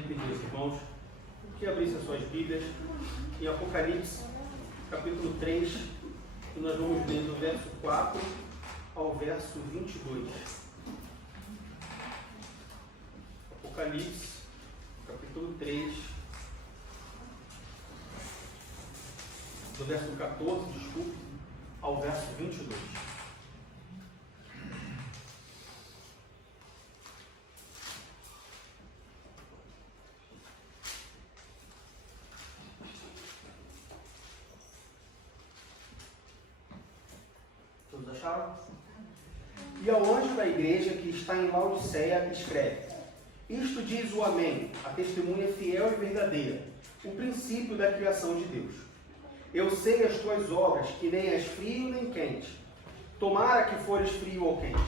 queria pedir aos irmãos que abrissem as suas Bíblias em Apocalipse, capítulo 3, que nós vamos ler do verso 4 ao verso 22. Apocalipse, capítulo 3, do verso 14, ao verso 22. Todos acharam? E ao anjo da igreja que está em Laodiceia escreve: Isto diz o Amém, a testemunha fiel e verdadeira, o princípio da criação de Deus. Eu sei as tuas obras, que nem és frio nem quente. Tomara que fores frio ou quente.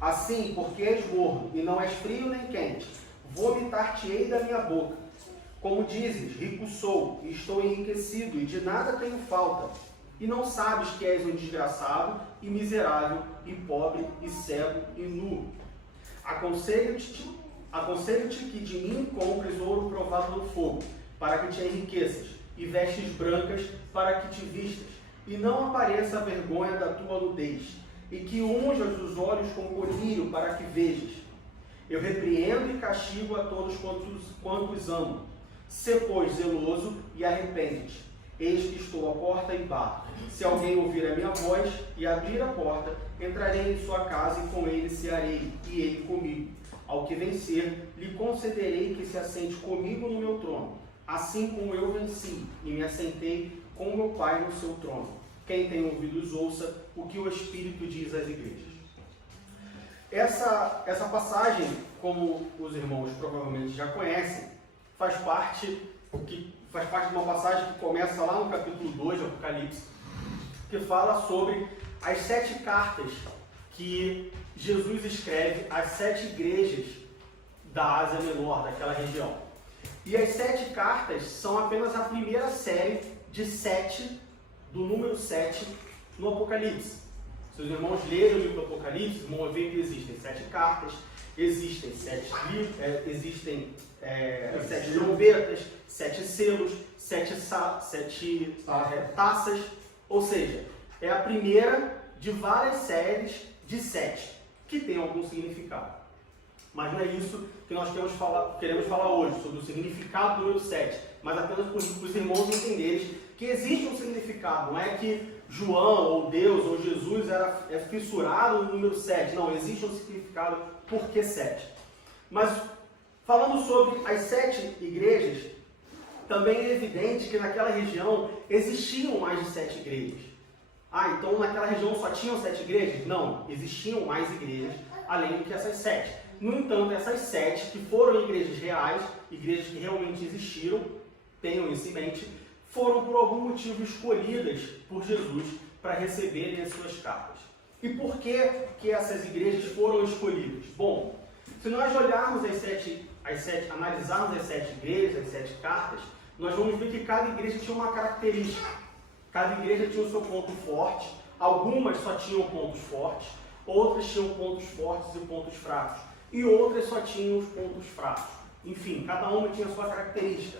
Assim, porque és morno e não és frio nem quente, vomitar-te-ei da minha boca. Como dizes, rico sou, e estou enriquecido, e de nada tenho falta. E não sabes que és um desgraçado, e miserável, e pobre, e cego, e nu. Aconselho-te que de mim compres ouro provado no fogo, para que te enriqueças, e vestes brancas, para que te vistas, e não apareça a vergonha da tua nudez, e que unjas os olhos com colírio, para que vejas. Eu repreendo e castigo a todos quantos amo. Sê, pois, zeloso e arrepende-te. Eis que estou à porta e bato. Se alguém ouvir a minha voz e abrir a porta, entrarei em sua casa e com ele cearei, e ele comigo. Ao que vencer, lhe concederei que se assente comigo no meu trono, assim como eu venci e me assentei com o meu Pai no seu trono. Quem tem ouvidos, ouça o que o Espírito diz às igrejas. Essa passagem, como os irmãos provavelmente já conhecem, faz parte de uma passagem que começa lá no capítulo 2 de Apocalipse, que fala sobre as 7 cartas que Jesus escreve às 7 igrejas da Ásia Menor, daquela região. E as 7 cartas são apenas a primeira série de 7, do número 7, no Apocalipse. Se os irmãos lerem o livro do Apocalipse, vão ver que existem 7 cartas, existem 7 livros, existem 7 trombetas, 7 selos, 7 taças, ou seja, é a primeira de várias séries de 7, que tem algum significado. Mas não é isso que nós queremos falar hoje, sobre o significado do número 7, mas apenas para os irmãos entenderem que existe um significado, não é que João, ou Deus, ou Jesus é fissurado no número 7, não, existe um significado por que 7. Mas falando sobre as 7 igrejas, também é evidente que naquela região existiam mais de 7 igrejas. Então naquela região só tinham 7 igrejas? Não, existiam mais igrejas além do que essas 7. No entanto, essas 7 que foram igrejas reais, igrejas que realmente existiram, tenham isso em mente, foram por algum motivo escolhidas por Jesus para receberem as suas cartas. E por que essas igrejas foram escolhidas? Bom, se nós olharmos analisarmos as 7 igrejas, as 7 cartas, nós vamos ver que cada igreja tinha uma característica. Cada igreja tinha o seu ponto forte, algumas só tinham pontos fortes, outras tinham pontos fortes e pontos fracos, e outras só tinham os pontos fracos. Enfim, cada uma tinha a sua característica.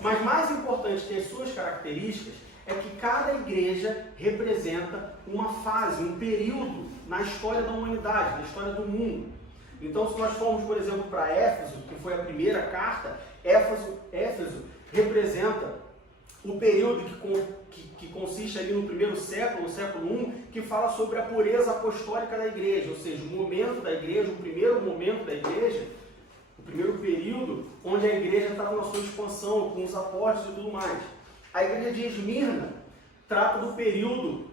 Mas mais importante que as suas características é que cada igreja representa uma fase, um período na história da humanidade, na história do mundo. Então, se nós formos, por exemplo, para Éfeso, que foi a primeira carta, Éfeso representa o período que consiste ali no primeiro século, no século I, que fala sobre a pureza apostólica da igreja, ou seja, o momento da igreja, o primeiro momento da igreja, o primeiro período onde a igreja estava na sua expansão, com os apóstolos e tudo mais. A igreja de Esmirna trata do período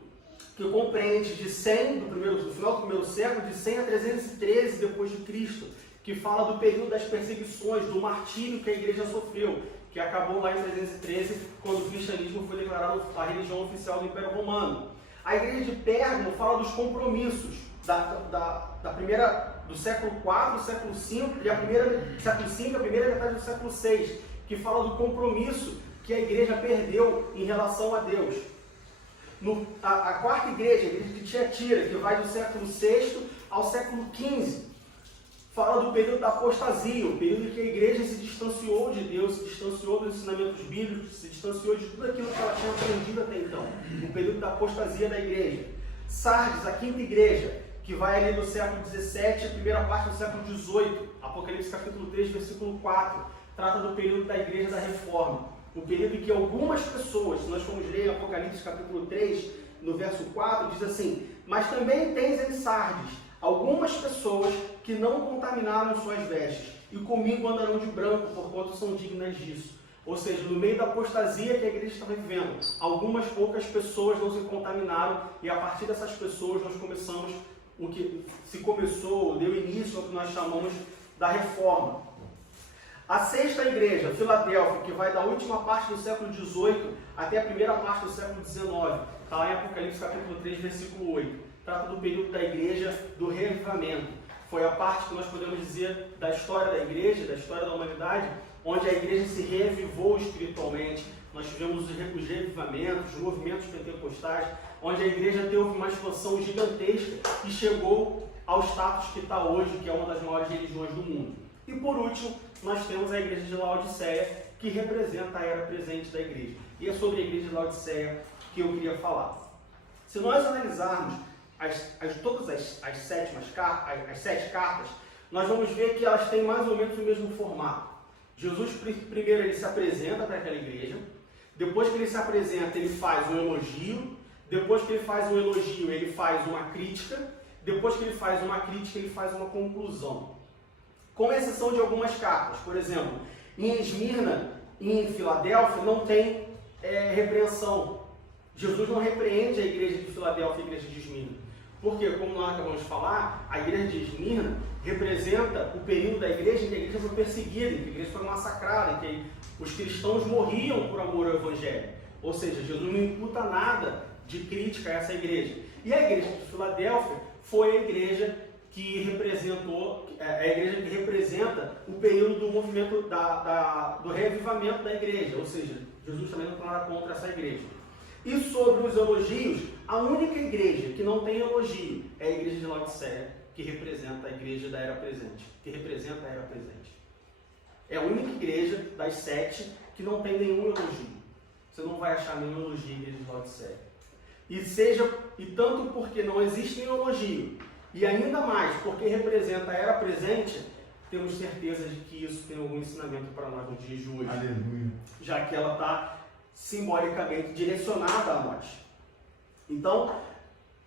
que compreende de 100, do final do primeiro século, de 100 a 313 depois de Cristo, que fala do período das perseguições, do martírio que a igreja sofreu, que acabou lá em 313, quando o cristianismo foi declarado a religião oficial do Império Romano. A igreja de Pérgamo fala dos compromissos do século IV, século V, a primeira metade do século VI, que fala do compromisso que a igreja perdeu em relação a Deus. A quarta igreja, a igreja de Tiatira, que vai do século VI ao século XV, fala do período da apostasia, o período em que a igreja se distanciou de Deus, se distanciou dos ensinamentos bíblicos, se distanciou de tudo aquilo que ela tinha aprendido até então. O período da apostasia da igreja. Sardes, a quinta igreja, que vai ali do século XVII, a primeira parte do século XVIII, Apocalipse capítulo 3, versículo 4, trata do período da igreja da reforma. O período em que algumas pessoas, se nós formos ler Apocalipse capítulo 3, no verso 4, diz assim: mas também tens em Sardes algumas pessoas que não contaminaram suas vestes, e comigo andarão de branco, porquanto são dignas disso. Ou seja, no meio da apostasia que a igreja estava vivendo, algumas poucas pessoas não se contaminaram, e a partir dessas pessoas nós começamos o que se começou, deu início ao que nós chamamos da reforma. A sexta igreja, Filadélfia, que vai da última parte do século XVIII até a primeira parte do século XIX, está lá em Apocalipse capítulo 3, versículo 8. Trata do período da igreja do reavivamento. Foi a parte que nós podemos dizer da história da igreja, da história da humanidade, onde a igreja se reavivou espiritualmente. Nós tivemos os reavivamentos, os movimentos pentecostais, onde a igreja teve uma expansão gigantesca e chegou ao status que está hoje, que é uma das maiores religiões do mundo. E por último, nós temos a igreja de Laodiceia, que representa a era presente da igreja. E é sobre a igreja de Laodiceia que eu queria falar. Se nós analisarmos todas as sete cartas, nós vamos ver que elas têm mais ou menos o mesmo formato. Jesus primeiro ele se apresenta para aquela igreja, depois que ele se apresenta ele faz um elogio, depois que ele faz um elogio ele faz uma crítica, depois que ele faz uma crítica ele faz uma conclusão. Com exceção de algumas cartas, por exemplo, em Esmirna e em Filadélfia não tem repreensão. Jesus não repreende a igreja de Filadélfia e a igreja de Esmirna. Porque, como nós acabamos de falar, a igreja de Esmirna representa o período da igreja em que a igreja foi perseguida, em que a igreja foi massacrada, em que os cristãos morriam por amor ao Evangelho. Ou seja, Jesus não imputa nada de crítica a essa igreja. E a igreja de Filadélfia foi a igreja que representa o período do movimento do reavivamento da igreja. Ou seja, Jesus também não tem nada contra essa igreja. E sobre os elogios, a única igreja que não tem elogio é a igreja de Laodiceia, que representa a igreja da era presente. É a única igreja das 7 que não tem nenhum elogio. Você não vai achar nenhum elogio à igreja de Laodiceia. E tanto porque não existe nenhum elogio, e ainda mais porque representa a era presente, temos certeza de que isso tem algum ensinamento para nós no dia de hoje. Aleluia. Já que ela está simbolicamente direcionada a nós. Então,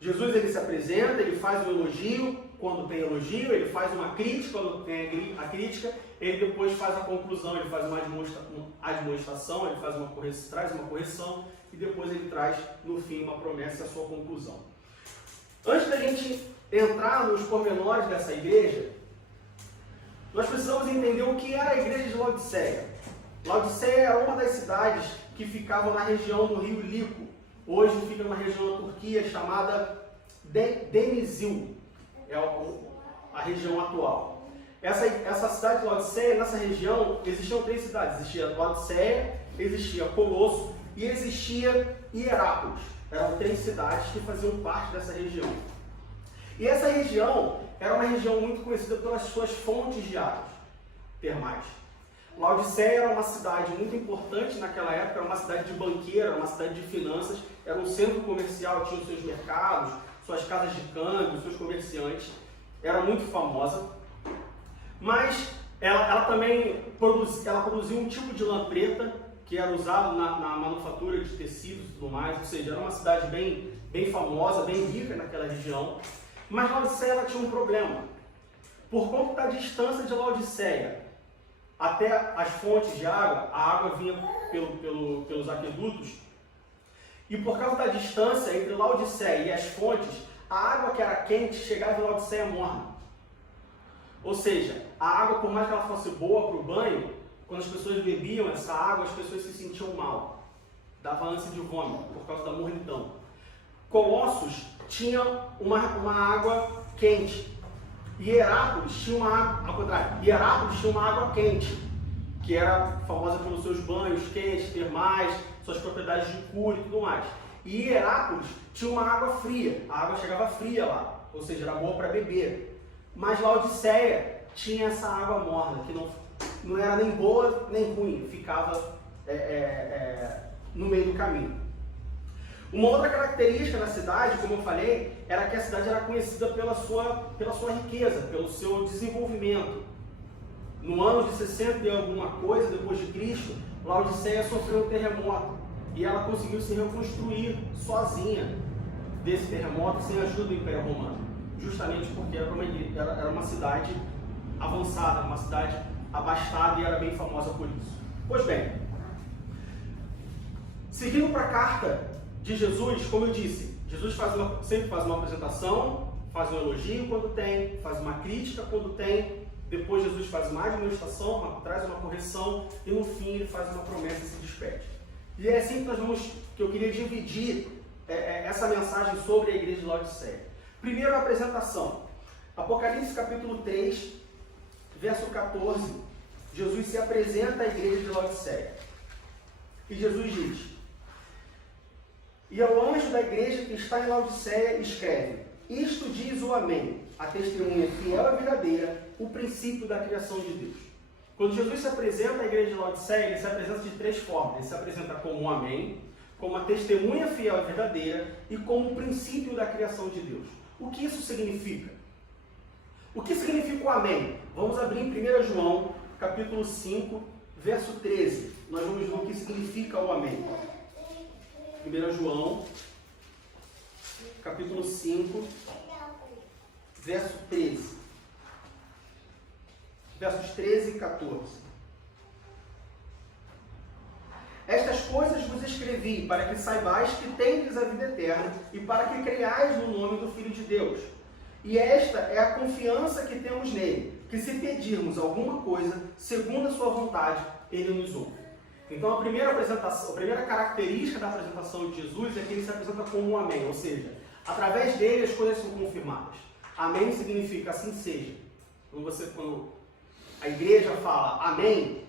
Jesus ele se apresenta, ele faz um elogio, quando tem elogio, ele faz uma crítica, quando tem a crítica, ele depois faz a conclusão, ele faz uma admoestação, ele traz uma correção, e depois ele traz, no fim, uma promessa e a sua conclusão. Antes da gente entrar nos pormenores dessa igreja, nós precisamos entender o que era a igreja de Laodiceia. Laodiceia era uma das cidades que ficavam na região do rio Lico. Hoje fica na região da Turquia chamada Denizli, é a região atual. Essa cidade de Laodiceia, nessa região, existiam 3 cidades. Existia Laodiceia, existia Colosso e existia Hierápolis. Eram 3 cidades que faziam parte dessa região. E essa região era uma região muito conhecida pelas suas fontes de águas termais. Laodiceia era uma cidade muito importante naquela época, era uma cidade de banqueiro, era uma cidade de finanças, era um centro comercial, tinha os seus mercados, suas casas de câmbio, seus comerciantes, era muito famosa. Mas ela também produzia um tipo de lã preta, que era usado na manufatura de tecidos e tudo mais, ou seja, era uma cidade bem famosa, bem rica naquela região. Mas Laodiceia ela tinha um problema. Por conta da distância de Laodiceia até as fontes de água, a água vinha pelos aquedutos, e por causa da distância entre Laodiceia e as fontes, a água que era quente chegava em Laodiceia morna. Ou seja, a água, por mais que ela fosse boa para o banho, quando as pessoas bebiam essa água, as pessoas se sentiam mal. Dava ânsia de vômito, por causa da mornidão. Colossos tinha uma água quente. E Hierápolis tinha uma água, ao contrário, Hierápolis tinha uma água quente, que era famosa pelos seus banhos quentes, termais, suas propriedades de cura e tudo mais. E Hierápolis tinha uma água fria, a água chegava fria lá, ou seja, era boa para beber. Mas Laodiceia tinha essa água morna, que não era nem boa nem ruim, ficava no meio do caminho. Uma outra característica da cidade, como eu falei, era que a cidade era conhecida pela sua riqueza, pelo seu desenvolvimento. No ano de 60 e alguma coisa, depois de Cristo, Laodiceia sofreu um terremoto e ela conseguiu se reconstruir sozinha desse terremoto, sem ajuda do Império Romano, justamente porque era uma cidade avançada, uma cidade abastada e era bem famosa por isso. Pois bem, seguindo para a carta de Jesus, como eu disse, Jesus sempre faz uma apresentação, faz um elogio quando tem, faz uma crítica quando tem, depois Jesus faz mais uma ilustração, traz uma correção e no fim ele faz uma promessa e se despede. E é assim que eu queria dividir essa mensagem sobre a igreja de Laodiceia. Primeiro, a apresentação. Apocalipse capítulo 3, verso 14, Jesus se apresenta à igreja de Laodiceia. E Jesus diz: "E ao anjo da igreja que está em Laodiceia escreve: Isto diz o Amém, a testemunha fiel e verdadeira, o princípio da criação de Deus." Quando Jesus se apresenta à igreja de Laodiceia, ele se apresenta de três formas. Ele se apresenta como um Amém, como a testemunha fiel e verdadeira e como o princípio da criação de Deus. O que isso significa? O que significa o Amém? Vamos abrir em 1 João, capítulo 5, verso 13. Nós vamos ver o que significa o Amém. 1 João, capítulo 5, verso 13. Versos 13 e 14. "Estas coisas vos escrevi, para que saibais que tendes a vida eterna, e para que creiais no nome do Filho de Deus. E esta é a confiança que temos nele, que se pedirmos alguma coisa, segundo a sua vontade, ele nos ouve." Então a primeira característica da apresentação de Jesus é que ele se apresenta como um Amém, ou seja, através dele as coisas são confirmadas. Amém significa assim seja. Quando a igreja fala Amém,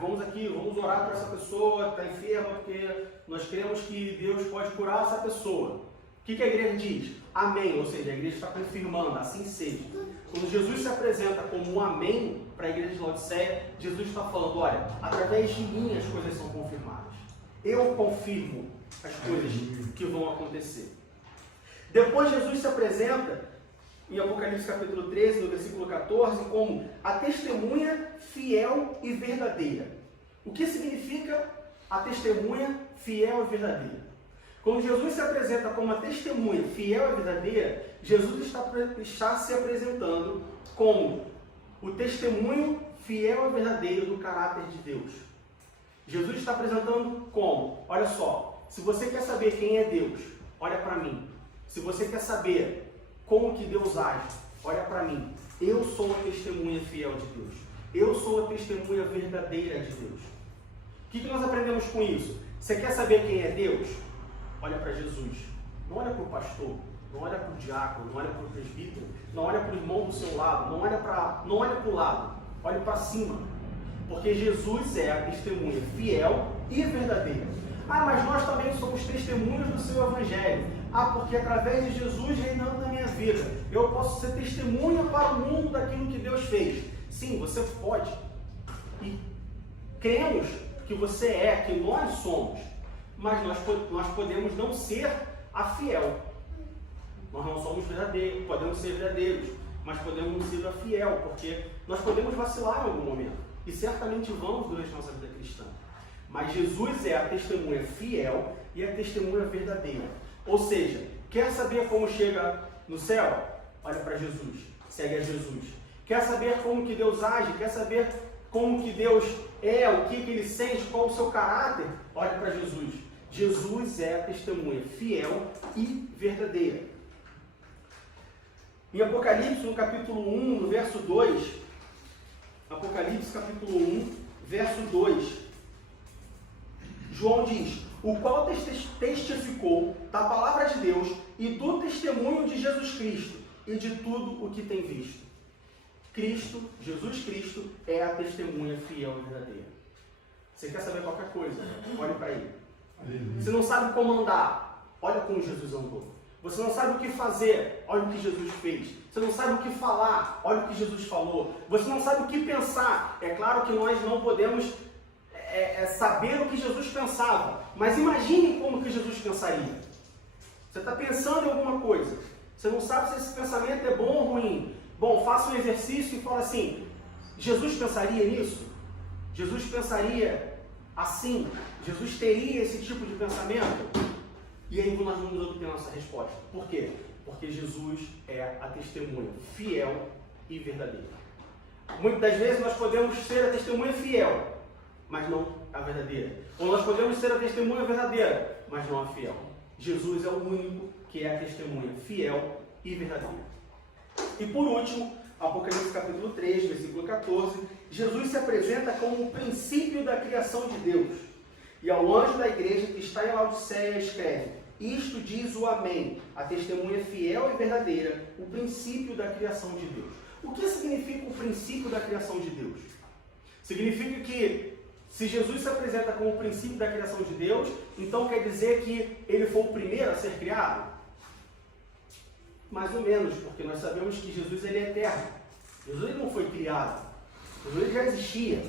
vamos orar para essa pessoa que está enferma, porque nós cremos que Deus pode curar essa pessoa. O que a igreja diz? Amém, ou seja, a igreja está confirmando, assim seja. Quando Jesus se apresenta como um Amém para a igreja de Laodiceia, Jesus está falando: olha, através de mim as coisas são confirmadas. Eu confirmo as coisas que vão acontecer. Depois Jesus se apresenta em Apocalipse capítulo 13, no versículo 14, como a testemunha fiel e verdadeira. O que significa a testemunha fiel e verdadeira? Quando Jesus se apresenta como a testemunha fiel e verdadeira, Jesus está se apresentando como o testemunho fiel e verdadeiro do caráter de Deus. Jesus está apresentando como? Olha só, se você quer saber quem é Deus, olha para mim. Se você quer saber como que Deus age, olha para mim. Eu sou a testemunha fiel de Deus. Eu sou a testemunha verdadeira de Deus. O que nós aprendemos com isso? Você quer saber quem é Deus? Olha para Jesus. Não olha para o pastor, não olha para o diácono, não olha para o presbítero, não olha para o irmão do seu lado, não olha para o lado, olhe para cima. Porque Jesus é a testemunha fiel e verdadeira. Mas nós também somos testemunhas do seu evangelho. Porque através de Jesus reinando na minha vida, eu posso ser testemunha para o mundo daquilo que Deus fez. Sim, você pode. E cremos que você que nós somos. Mas nós podemos não ser a fiel. Nós não somos verdadeiros, podemos ser verdadeiros, mas podemos não ser a fiel, porque nós podemos vacilar em algum momento. E certamente vamos durante a nossa vida cristã. Mas Jesus é a testemunha fiel e a testemunha verdadeira. Ou seja, quer saber como chega no céu? Olha para Jesus, segue a Jesus. Quer saber como que Deus age? Quer saber como que Deus é, o que ele sente, qual o seu caráter? Olha para Jesus. Jesus é a testemunha fiel e verdadeira. Em Apocalipse, no capítulo 1, no verso 2, Apocalipse capítulo 1, verso 2, João diz: "O qual testificou da palavra de Deus e do testemunho de Jesus Cristo e de tudo o que tem visto." Cristo, Jesus Cristo, é a testemunha fiel e verdadeira. Você quer saber qualquer coisa? Olhe para ele. Você não sabe como andar? Olha como Jesus andou. Você não sabe o que fazer, olha o que Jesus fez. Você não sabe o que falar, olha o que Jesus falou. Você não sabe o que pensar. É claro que nós não podemos saber o que Jesus pensava, mas imagine como que Jesus pensaria. Você está pensando em alguma coisa, você não sabe se esse pensamento é bom ou ruim. Bom, faça um exercício e fala assim, Jesus pensaria nisso? Jesus pensaria assim? Jesus teria esse tipo de pensamento? E aí nós vamos obter a nossa resposta. Por quê? Porque Jesus é a testemunha fiel e verdadeira. Muitas das vezes nós podemos ser a testemunha fiel, mas não a verdadeira. Ou nós podemos ser a testemunha verdadeira, mas não a fiel. Jesus é o único que é a testemunha fiel e verdadeira. E por último, Apocalipse capítulo 3, versículo 14, Jesus se apresenta como o princípio da criação de Deus. E ao anjo da igreja que está em Laodiceia escreve, isto diz o Amém, a testemunha fiel e verdadeira, o princípio da criação de Deus. O que significa o princípio da criação de Deus? Significa que se Jesus se apresenta como o princípio da criação de Deus, então quer dizer que ele foi o primeiro a ser criado? Mais ou menos, porque nós sabemos que Jesus ele é eterno. Jesus ele não foi criado. Jesus ele já existia.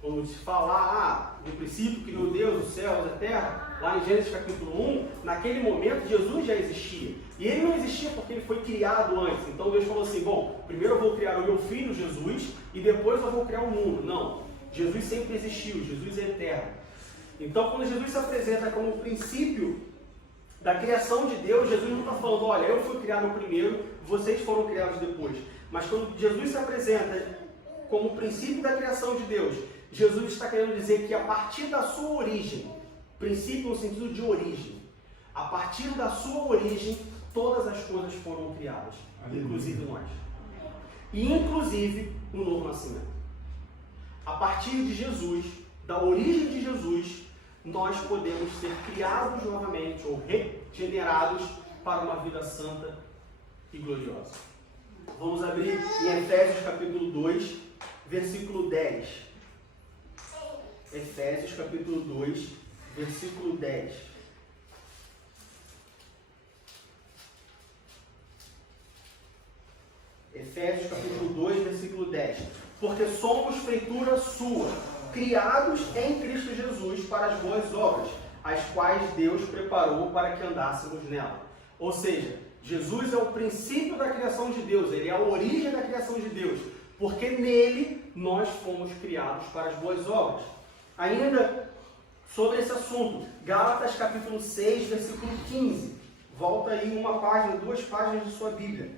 Quando se fala no princípio criou Deus os céus e a terra, lá em Gênesis capítulo 1, naquele momento Jesus já existia. E ele não existia porque ele foi criado antes. Então Deus falou assim, bom, primeiro eu vou criar o meu filho Jesus e depois eu vou criar o mundo. Não, Jesus sempre existiu, Jesus é eterno. Então quando Jesus se apresenta como o princípio da criação de Deus, Jesus não está falando, olha, eu fui criado primeiro, vocês foram criados depois. Mas quando Jesus se apresenta como o princípio da criação de Deus, Jesus está querendo dizer que a partir da sua origem, princípio no sentido de origem, a partir da sua origem, todas as coisas foram criadas, inclusive nós. E inclusive o novo nascimento. A partir de Jesus, da origem de Jesus, nós podemos ser criados novamente ou regenerados para uma vida santa e gloriosa. Vamos abrir em Efésios capítulo 2, versículo 10. Efésios capítulo 2, versículo 10. Efésios capítulo 2, versículo 10. Porque somos feitura sua, criados em Cristo Jesus para as boas obras, as quais Deus preparou para que andássemos nela. Ou seja, Jesus é o princípio da criação de Deus, ele é a origem da criação de Deus, porque nele nós fomos criados para as boas obras. Ainda sobre esse assunto, Gálatas capítulo 6, versículo 15. Volta aí uma página, 2 páginas de sua Bíblia.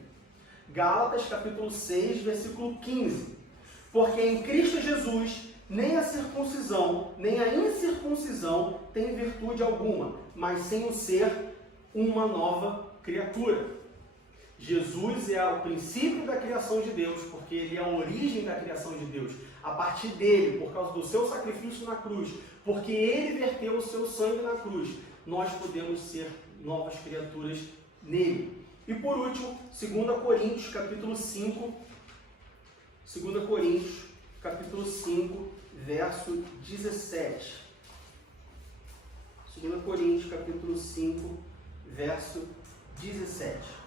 Gálatas capítulo 6, versículo 15. Porque em Cristo Jesus, nem a circuncisão, nem a incircuncisão tem virtude alguma, mas sem o ser uma nova criatura. Jesus é o princípio da criação de Deus, porque ele é a origem da criação de Deus. A partir dele, por causa do seu sacrifício na cruz, porque ele verteu o seu sangue na cruz, nós podemos ser novas criaturas nele. E por último, 2 Coríntios capítulo 5, 2 Coríntios capítulo 5, verso 17. 2 Coríntios capítulo 5, verso 17.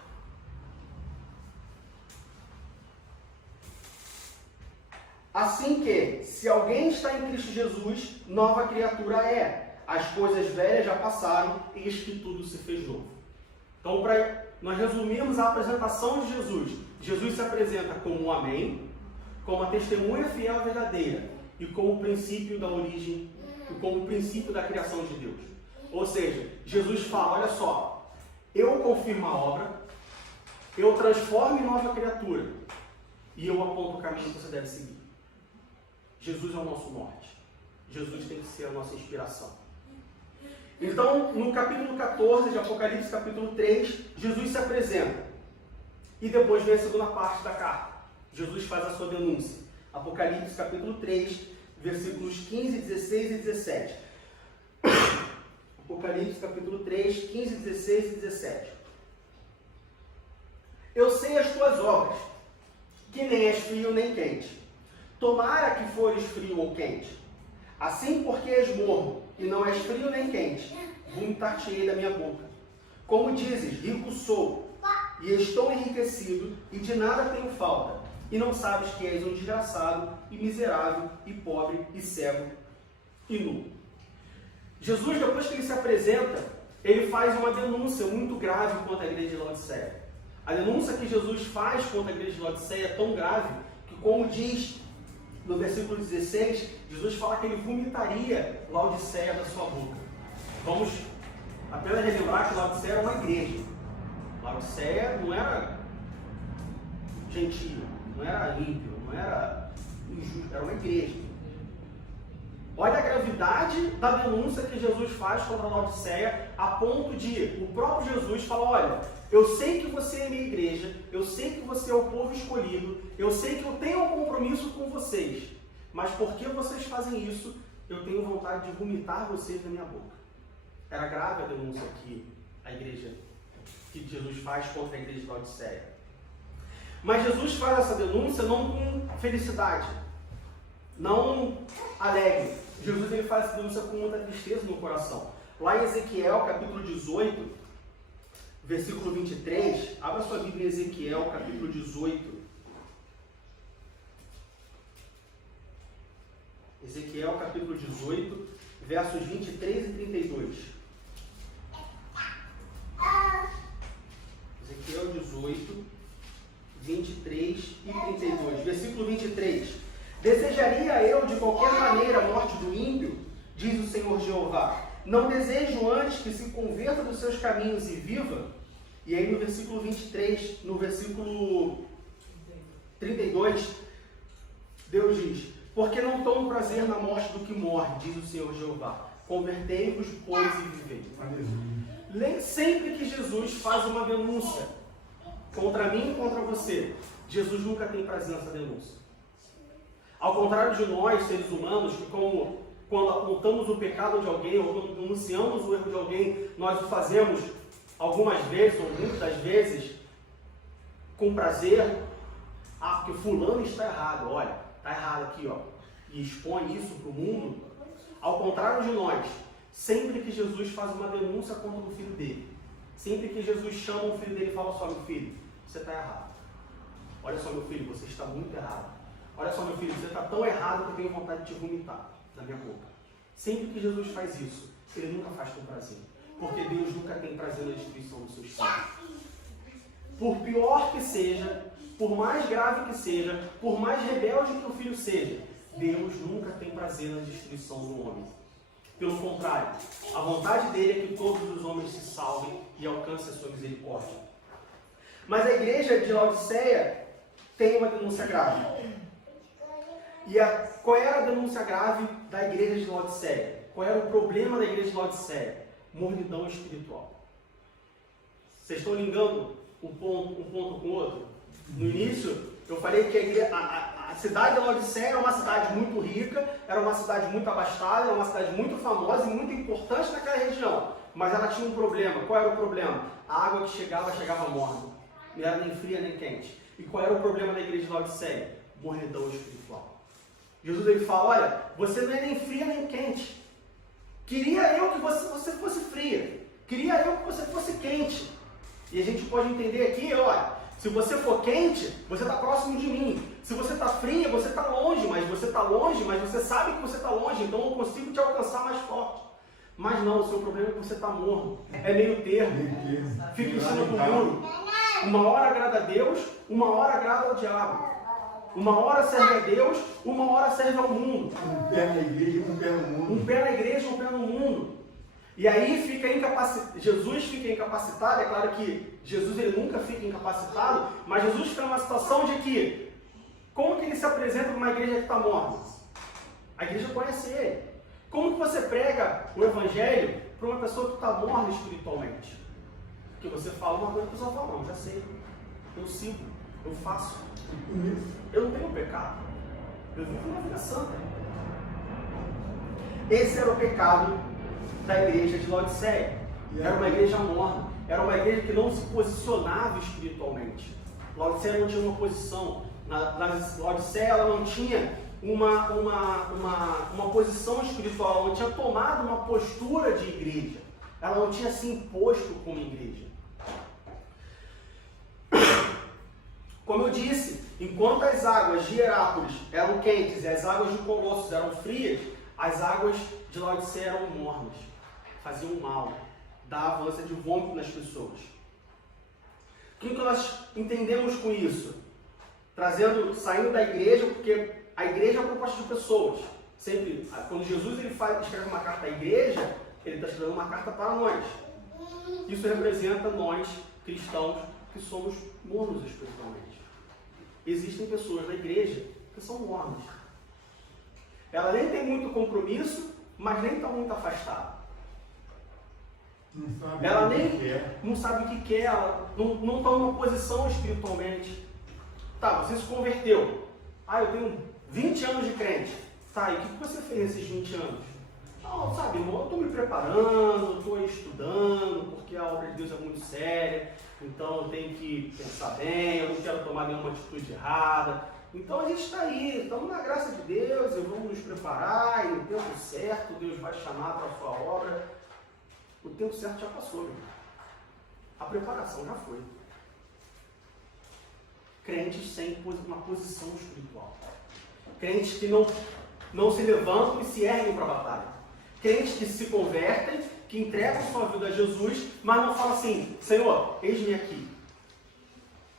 Assim que, se alguém está em Cristo Jesus, nova criatura é. As coisas velhas já passaram, eis que tudo se fez novo. Então, para nós resumirmos a apresentação de Jesus, Jesus se apresenta como o Amém, como a testemunha fiel e verdadeira, e como o princípio da origem, e como o princípio da criação de Deus. Ou seja, Jesus fala, olha só, eu confirmo a obra, eu transformo em nova criatura, e eu aponto o caminho que você deve seguir. Jesus é o nosso norte. Jesus tem que ser a nossa inspiração. Então, no capítulo 14 de Apocalipse, capítulo 3, Jesus se apresenta. E depois vem a segunda parte da carta. Jesus faz a sua denúncia. Apocalipse, capítulo 3, versículos 15, 16 e 17. Apocalipse, capítulo 3, 15, 16 e 17. Eu sei as tuas obras, que nem és frio nem quente. Tomara que fores frio ou quente. Assim, porque és morno, e não és frio nem quente, vomitar-te-ei da minha boca. Como dizes, rico sou, e estou enriquecido, e de nada tenho falta, e não sabes que és um desgraçado, e miserável, e pobre, e cego, e nu. Jesus, depois que ele se apresenta, ele faz uma denúncia muito grave contra a igreja de Laodiceia. A denúncia que Jesus faz contra a igreja de Laodiceia é tão grave que, como diz no versículo 16, Jesus fala que ele vomitaria Laodiceia da sua boca. Vamos apenas relembrar que Laodiceia era uma igreja. Laodiceia não era gentil, não era ímpio, não era injusto, era uma igreja. Olha a gravidade da denúncia que Jesus faz contra a Laodiceia, a ponto de o próprio Jesus falar: olha, eu sei que você é minha igreja, eu sei que você é o povo escolhido, eu sei que eu tenho um compromisso com vocês, mas porque vocês fazem isso, eu tenho vontade de vomitar vocês da minha boca. Era grave a denúncia que Jesus faz contra a igreja de Laodiceia. Mas Jesus faz essa denúncia não com felicidade, não alegre. Jesus ele faz essa denúncia com muita tristeza no coração. Lá em Ezequiel, capítulo 18, versículo 23, abra sua Bíblia em Ezequiel, capítulo 18. Ezequiel, capítulo 18, versos 23 e 32. Ezequiel 18, 23 e 32. Versículo 23. Desejaria eu de qualquer maneira a morte do ímpio, diz o Senhor Jeová. Não desejo antes que se converta dos seus caminhos e viva. E aí no versículo 23, no versículo 32, Deus diz: porque não tomo prazer na morte do que morre, diz o Senhor Jeová. Convertei-vos, pois, e vivei. Sempre que Jesus faz uma denúncia contra mim e contra você, Jesus nunca tem prazer nessa denúncia. Ao contrário de nós, seres humanos, que quando apontamos o pecado de alguém ou quando denunciamos o erro de alguém, nós o fazemos algumas vezes ou muitas das vezes com prazer. Ah, porque fulano está errado, olha, está errado aqui, ó, e expõe isso para o mundo. Ao contrário de nós, sempre que Jesus faz uma denúncia contra o filho dele, sempre que Jesus chama o filho dele e fala: só, meu filho, você está errado. Olha só, meu filho, você está muito errado. Olha só, meu filho, você está tão errado que eu tenho vontade de te vomitar na minha boca. Sempre que Jesus faz isso, ele nunca faz com prazer. Porque Deus nunca tem prazer na destruição dos seus filhos. Por pior que seja, por mais grave que seja, por mais rebelde que o filho seja, Deus nunca tem prazer na destruição do homem. Pelo contrário, a vontade dele é que todos os homens se salvem e alcancem a sua misericórdia. Mas a igreja de Laodiceia tem uma denúncia grave. E qual era a denúncia grave da igreja de Laodiceia? Qual era o problema da igreja de Laodiceia? Mornidão espiritual. Vocês estão ligando um ponto com o outro? No início, eu falei que a cidade de Laodiceia era uma cidade muito rica, era uma cidade muito abastada, era uma cidade muito famosa e muito importante naquela região. Mas ela tinha um problema. Qual era o problema? A água que chegava morna. Não era nem fria nem quente. E qual era o problema da igreja de Laodiceia? Mornidão espiritual. Jesus ele fala: olha, você não é nem fria nem quente. Queria eu que você fosse fria. Queria eu que você fosse quente. E a gente pode entender aqui, olha, se você for quente, você está próximo de mim. Se você está fria, você está longe, mas você sabe que você está longe, então eu consigo te alcançar mais forte. Mas não, o seu problema é que você está morno. É meio termo. Fica em cima do muro. Uma hora agrada a Deus, uma hora agrada ao diabo. Uma hora serve a Deus, uma hora serve ao mundo. Um pé na igreja, um pé no mundo. Um pé na igreja, um pé no mundo. E aí Jesus fica incapacitado. É claro que Jesus ele nunca fica incapacitado, mas Jesus fica numa situação de que, como que ele se apresenta para uma igreja que está morta? A igreja conhece ele. Como que você prega o evangelho para uma pessoa que está morta espiritualmente? Porque você fala uma coisa e a pessoa fala: não, já sei, eu sigo, eu faço. Eu não tenho pecado. Eu vivo uma vida santa. Esse era o pecado da igreja de Laodiceia. Era uma igreja morna. Era uma igreja que não se posicionava espiritualmente. Laodiceia não tinha uma posição. Na Laodiceia ela não tinha uma posição espiritual. Ela não tinha tomado uma postura de igreja. ela não tinha se imposto como igreja. Como eu disse, enquanto as águas de Herápolis eram quentes e as águas de Colossos eram frias, as águas de Laodiceia eram mornas, faziam mal, davam ânsia de vômito nas pessoas. O que nós entendemos com isso? Saindo da igreja, porque a igreja é composta de pessoas. Sempre, quando Jesus escreve uma carta à igreja, ele está escrevendo uma carta para nós. Isso representa nós, cristãos, que somos mornos espiritualmente. Existem pessoas na igreja que são mornas. Ela nem tem muito compromisso, mas nem está muito afastada. Ela nem não sabe o que quer, ela não está numa posição espiritualmente. Tá, você se converteu. Eu tenho 20 anos de crente. Tá, e o que você fez nesses 20 anos? Não, sabe, irmão, eu estou me preparando, estou estudando, porque a obra de Deus é muito séria, então eu tenho que pensar bem, eu não quero tomar nenhuma atitude errada. Então a gente está aí, estamos na graça de Deus, e vamos nos preparar, e no tempo certo Deus vai chamar para a sua obra. O tempo certo já passou, meu irmão. A preparação já foi. Crentes sem uma posição espiritual. Crentes que não se levantam e se erguem para a batalha. Crentes que se convertem, que entregam sua vida a Jesus, mas não falam assim: Senhor, eis-me aqui.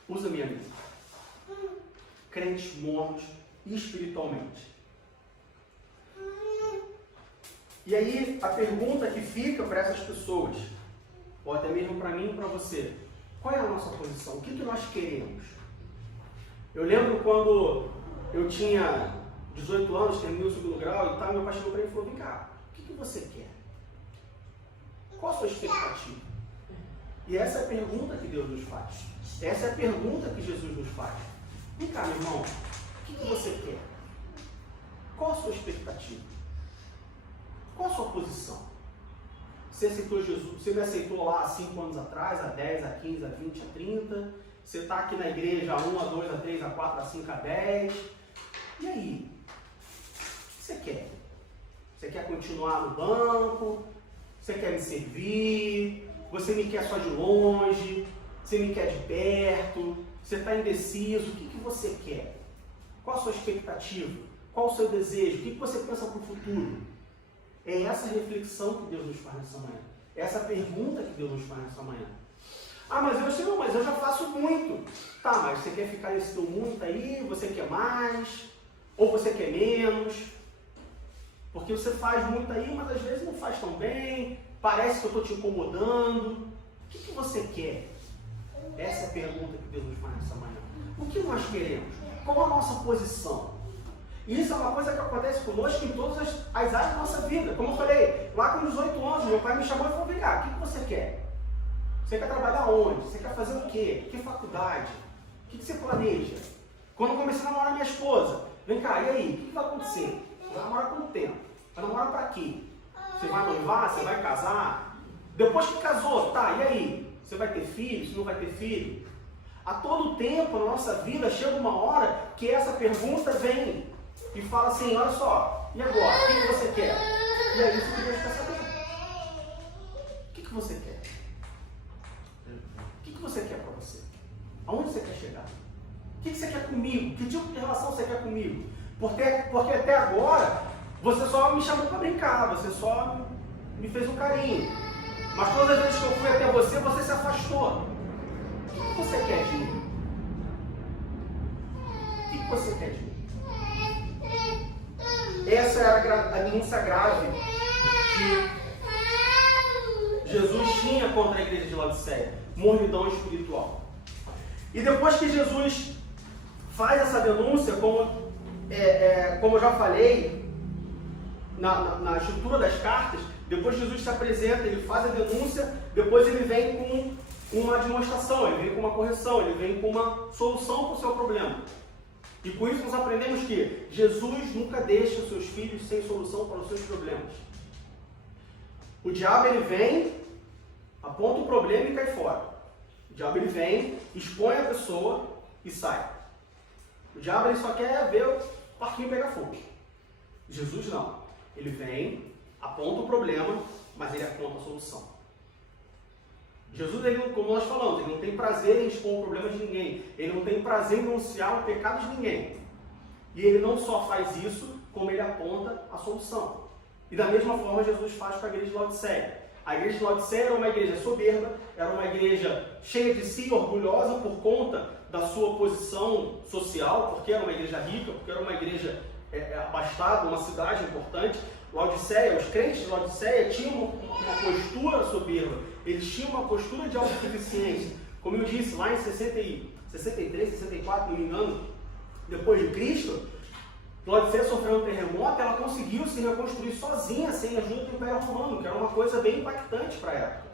Usa minha vida. Crentes mornos espiritualmente. E aí, a pergunta que fica para essas pessoas, ou até mesmo para mim e para você: qual é a nossa posição? O que nós queremos? Eu lembro quando eu tinha 18 anos, terminei o segundo grau e tal, meu pai chegou para mim e falou: vem cá, o que você quer? Qual a sua expectativa? E essa é a pergunta que Deus nos faz. Essa é a pergunta que Jesus nos faz. Vem cá, meu irmão, o que você quer? Qual a sua expectativa? Qual a sua posição? Você aceitou Jesus? Você me aceitou lá há 5 anos atrás, há 10, há 15, há 20, há 30? Você está aqui na igreja há 1, há 2, há 3, há 4, há 5, há 10? E aí? O que você quer? Você quer continuar no banco? Você quer me servir? Você me quer só de longe? Você me quer de perto? Você está indeciso? O que você quer? Qual a sua expectativa? Qual o seu desejo? O que você pensa para o futuro? É essa reflexão que Deus nos faz nessa manhã. É essa pergunta que Deus nos faz nessa manhã. Mas eu já faço muito. Tá, mas você quer ficar nesse teu muito aí? Você quer mais? Ou você quer menos? Porque você faz muito aí, mas às vezes não faz tão bem. Parece que eu estou te incomodando. O que você quer? Essa é a pergunta que Deus nos faz nessa manhã. O que nós queremos? Qual a nossa posição? E isso é uma coisa que acontece conosco em todas as áreas da nossa vida. Como eu falei, lá com 18 anos, meu pai me chamou e falou: vem cá, o que você quer? Você quer trabalhar onde? Você quer fazer o quê? Que faculdade? O que você planeja? Quando eu comecei a namorar minha esposa, vem cá, e aí? O que vai acontecer? Você vai namorar quanto tempo? Vai namorar pra quê? Você vai noivar? Você vai casar? Depois que casou, tá, e aí? Você vai ter filho? Você não vai ter filho? A todo tempo na nossa vida chega uma hora que essa pergunta vem e fala assim: olha só, e agora? O que você quer? E é isso que Deus quer saber. O que você quer? O que você quer para você? Aonde você quer chegar? O que você quer comigo? Que tipo de relação você quer comigo? Porque até agora você só me chamou para brincar, você só me fez um carinho. Mas todas as vezes que eu fui até você, você se afastou. O que você quer de mim? O que você quer de mim? Essa era a denúncia grave que Jesus tinha contra a igreja de Laodiceia. Mornidão espiritual. E depois que Jesus faz essa denúncia, como eu já falei, na estrutura das cartas, depois Jesus se apresenta, ele faz a denúncia, depois ele vem com uma demonstração, ele vem com uma correção, ele vem com uma solução para o seu problema. E com isso nós aprendemos que Jesus nunca deixa os seus filhos sem solução para os seus problemas. O diabo ele vem, aponta o problema e cai fora. O diabo ele vem, expõe a pessoa e sai. O diabo ele só quer ver o parquinho pegar fogo. Jesus não. Ele vem, aponta o problema, mas ele aponta a solução. Jesus, ele, como nós falamos, ele não tem prazer em expor o problema de ninguém. Ele não tem prazer em denunciar o pecado de ninguém. E ele não só faz isso, como ele aponta a solução. E da mesma forma Jesus faz com a igreja de Laodiceia. A igreja de Laodiceia era uma igreja soberba, era uma igreja cheia de si, orgulhosa por conta da sua posição social, porque era uma igreja rica, porque era uma igreja abastada, uma cidade importante. Laodiceia, os crentes de Laodiceia tinham uma postura soberba, eles tinham uma postura de autossuficiência. Como eu disse, lá em 63, 64, não me engano, depois de Cristo, Laodiceia sofreu um terremoto, ela conseguiu se reconstruir sozinha, sem a ajuda do Império Romano, que era uma coisa bem impactante para a época.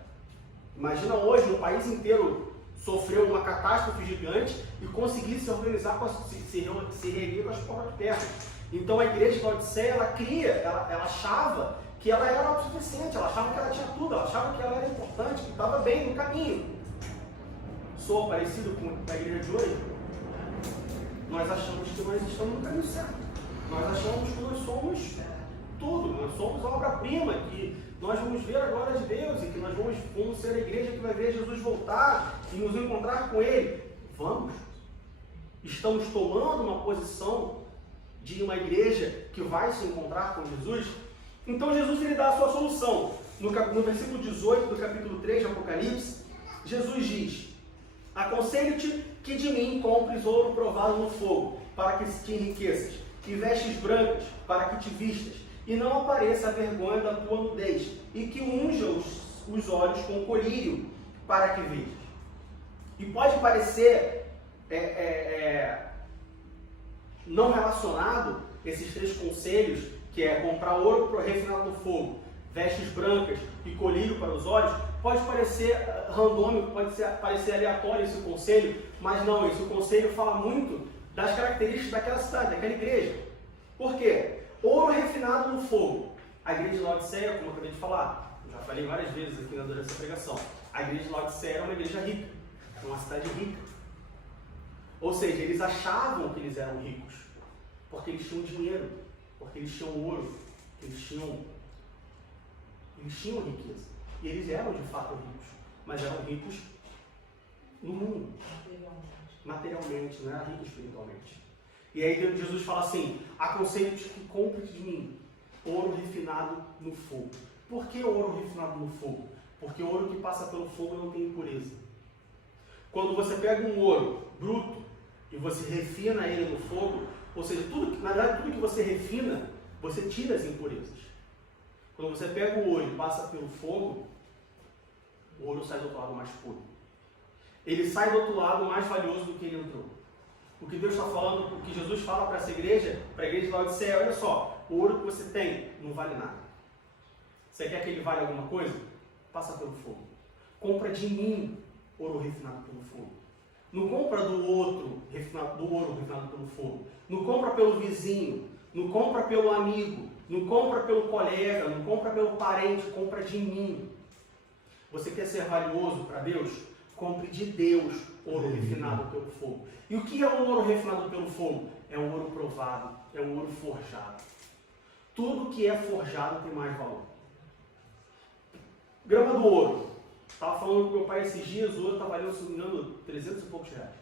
Imagina hoje, um país inteiro sofreu uma catástrofe gigante e conseguir se organizar, se reerguer com as próprias pernas. Então a igreja de Laodiceia, ela achava que ela era autossuficiente, ela achava que ela tinha tudo, ela achava que ela era importante, que estava bem no caminho. Sou parecido com a igreja de hoje? Nós achamos que nós estamos no caminho certo. Nós achamos que nós somos tudo, nós somos a obra-prima, que nós vamos ver a glória de Deus e que nós vamos ser a igreja que vai ver Jesus voltar e nos encontrar com Ele. Vamos. Estamos tomando uma posição de uma igreja que vai se encontrar com Jesus. Então Jesus ele dá a sua solução. No versículo 18 do capítulo 3 de Apocalipse, Jesus diz: aconselho-te que de mim compres ouro provado no fogo, para que te enriqueças, e vestes brancas, para que te vistas, e não apareça a vergonha da tua nudez, e que unja os olhos com colírio, para que vejas. E pode parecer não relacionado esses três conselhos, que é comprar ouro refinado no fogo, vestes brancas e colírio para os olhos, pode parecer randômico, pode parecer aleatório esse conselho, mas não, esse conselho fala muito das características daquela cidade, daquela igreja. Por quê? Ouro refinado no fogo. A igreja de Laodiceia, como eu acabei de falar, eu já falei várias vezes aqui durante essa pregação, a igreja de Laodiceia era uma igreja rica, uma cidade rica. Ou seja, eles achavam que eles eram ricos, porque eles tinham dinheiro, porque eles tinham ouro, eles tinham riqueza. E eles eram de fato ricos, mas eram ricos no mundo, materialmente, não eram ricos espiritualmente. E aí Jesus fala assim: aconselho-te que compre de mim ouro refinado no fogo. Por que ouro refinado no fogo? Porque o ouro que passa pelo fogo não tem impureza. Quando você pega um ouro bruto e você refina ele no fogo, ou seja, na verdade tudo que você refina, você tira as impurezas. Quando você pega o ouro e passa pelo fogo, o ouro sai do outro lado mais puro. Ele sai do outro lado mais valioso do que ele entrou. O que Deus está falando, o que Jesus fala para essa igreja, para a igreja de Laodiceia, olha só, o ouro que você tem não vale nada. Você quer que ele valha alguma coisa? Passa pelo fogo. Compra de mim ouro refinado pelo fogo. Não compra do ouro refinado pelo fogo. Não compra pelo vizinho, não compra pelo amigo, não compra pelo colega, não compra pelo parente, compra de mim. Você quer ser valioso para Deus? Compre de Deus ouro refinado pelo fogo. E o que é um ouro refinado pelo fogo? É um ouro provado, é um ouro forjado. Tudo que é forjado tem mais valor. Grama do ouro. Estava falando com meu pai esses dias, o ouro está valendo, se não me engano, 300 e poucos reais.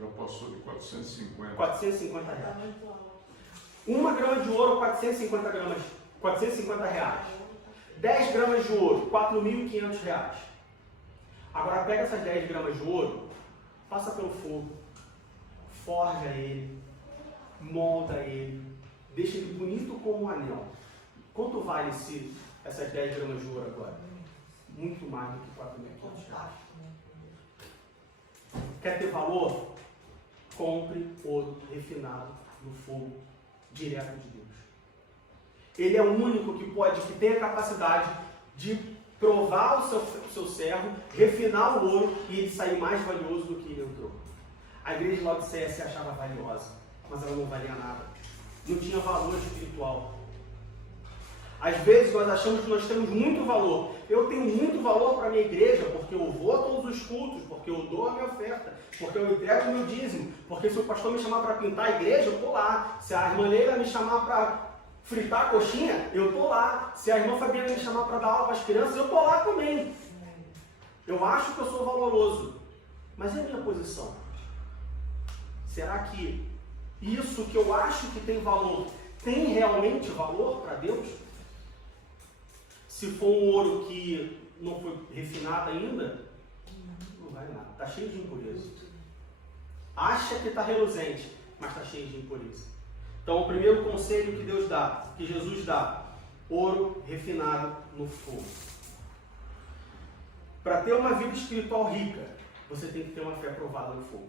Já passou de 450. 450 reais. 1 grama de ouro, 450 reais. 10 gramas de ouro, 4.500 reais. Agora pega essas 10 gramas de ouro, passa pelo fogo, forja ele, molda ele, deixa ele bonito como um anel. Quanto vale essas 10 gramas de ouro agora? Muito mais do que 4.500 reais. Quer ter valor? Compre ouro refinado no fogo, direto de Deus. Ele é o único que tem a capacidade de provar o seu servo, refinar o ouro e ele sair mais valioso do que ele entrou. A igreja de Laodiceia se achava valiosa, mas ela não valia nada. Não tinha valor espiritual. Às vezes nós achamos que nós temos muito valor. Eu tenho muito valor para a minha igreja porque eu vou a todos os cultos, porque eu dou a minha oferta, porque eu entrego o meu dízimo, porque se o pastor me chamar para pintar a igreja, eu estou lá. Se a irmã Leila me chamar para fritar a coxinha, eu estou lá. Se a irmã Fabiana me chamar para dar aula para as crianças, eu estou lá também. Eu acho que eu sou valoroso, mas e a minha posição? Será que isso que eu acho que tem valor, tem realmente valor para Deus? Se for um ouro que não foi refinado ainda, não vai nada. Está cheio de impureza. Acha que está reluzente, mas está cheio de impureza. Então, o primeiro conselho que Deus dá, que Jesus dá, ouro refinado no fogo. Para ter uma vida espiritual rica, você tem que ter uma fé provada no fogo.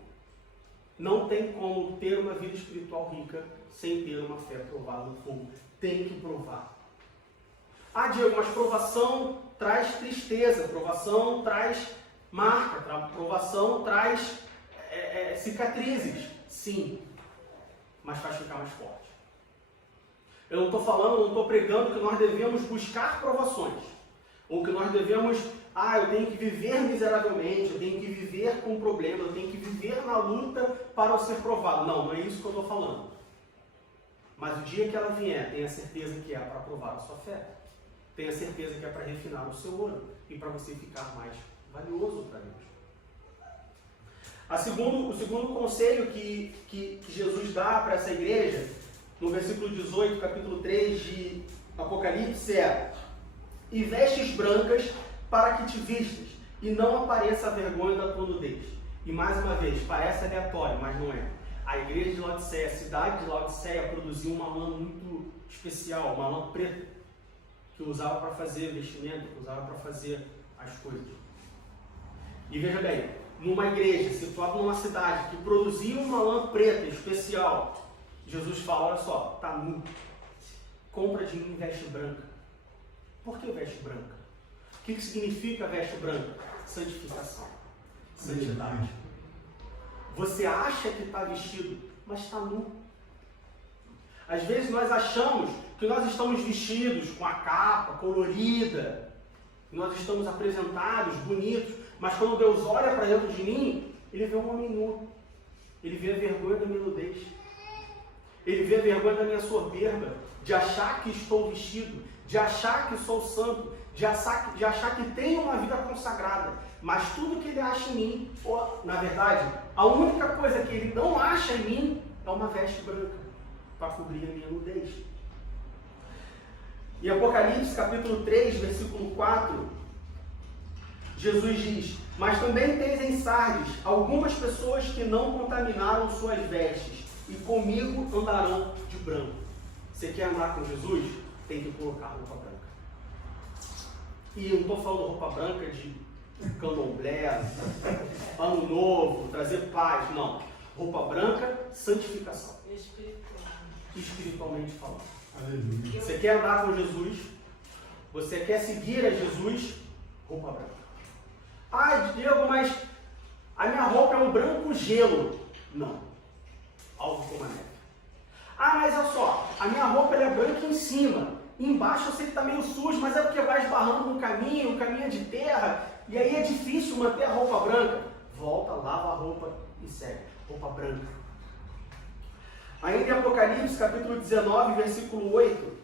Não tem como ter uma vida espiritual rica sem ter uma fé provada no fogo. Tem que provar. Ah, Diego, mas provação traz tristeza, provação traz marca, provação traz cicatrizes. Sim, mas faz ficar mais forte. Eu não estou falando, não estou pregando que nós devemos buscar provações. Ou que nós devemos, eu tenho que viver miseravelmente, eu tenho que viver com problema, eu tenho que viver na luta para eu ser provado. Não, não é isso que eu estou falando. Mas o dia que ela vier, tenha certeza que é para provar a sua fé. Tenha certeza que é para refinar o seu ouro e para você ficar mais valioso para Deus. O segundo conselho que Jesus dá para essa igreja, no versículo 18, capítulo 3 de Apocalipse, é: e vestes brancas para que te vistas, e não apareça a vergonha da tua nudez. E mais uma vez, parece aleatório, mas não é. A igreja de Laodiceia, a cidade de Laodiceia, produziu uma lã muito especial, uma lã preta, que usava para fazer vestimento, que usava para fazer as coisas. E veja bem, numa igreja situada numa cidade que produzia uma lã preta especial, Jesus fala, olha só, está nu, compra de mim veste branca. Por que veste branca? O que significa veste branca? Santificação, santidade. Você acha que está vestido, mas está nu. Às vezes nós achamos que nós estamos vestidos com a capa colorida, nós estamos apresentados, bonitos, mas quando Deus olha para dentro de mim, Ele vê um homem nu. Ele vê a vergonha da minha nudez. Ele vê a vergonha da minha soberba, de achar que estou vestido, de achar que sou santo, de achar que tenho uma vida consagrada. Mas tudo que Ele acha em mim, na verdade, a única coisa que Ele não acha em mim é uma veste branca, para cobrir a minha nudez. Em Apocalipse, capítulo 3, versículo 4, Jesus diz: mas também tens em Sardes algumas pessoas que não contaminaram suas vestes, e comigo andarão de branco. Você quer andar com Jesus? Tem que colocar roupa branca. E eu não estou falando roupa branca de candomblé, ano novo, trazer paz, não. Roupa branca, santificação. Espiritualmente falando. Aleluia. Você quer andar com Jesus? Você quer seguir a Jesus? Roupa branca. Diego, mas a minha roupa é um branco gelo. Não. Algo como a neve. Mas olha só, a minha roupa é branca em cima. Embaixo eu sei que está meio sujo, mas é porque vai esbarrando no caminho, o caminho é de terra, e aí é difícil manter a roupa branca. Volta, lava a roupa e segue. Roupa branca. Ainda em Apocalipse, capítulo 19, versículo 8.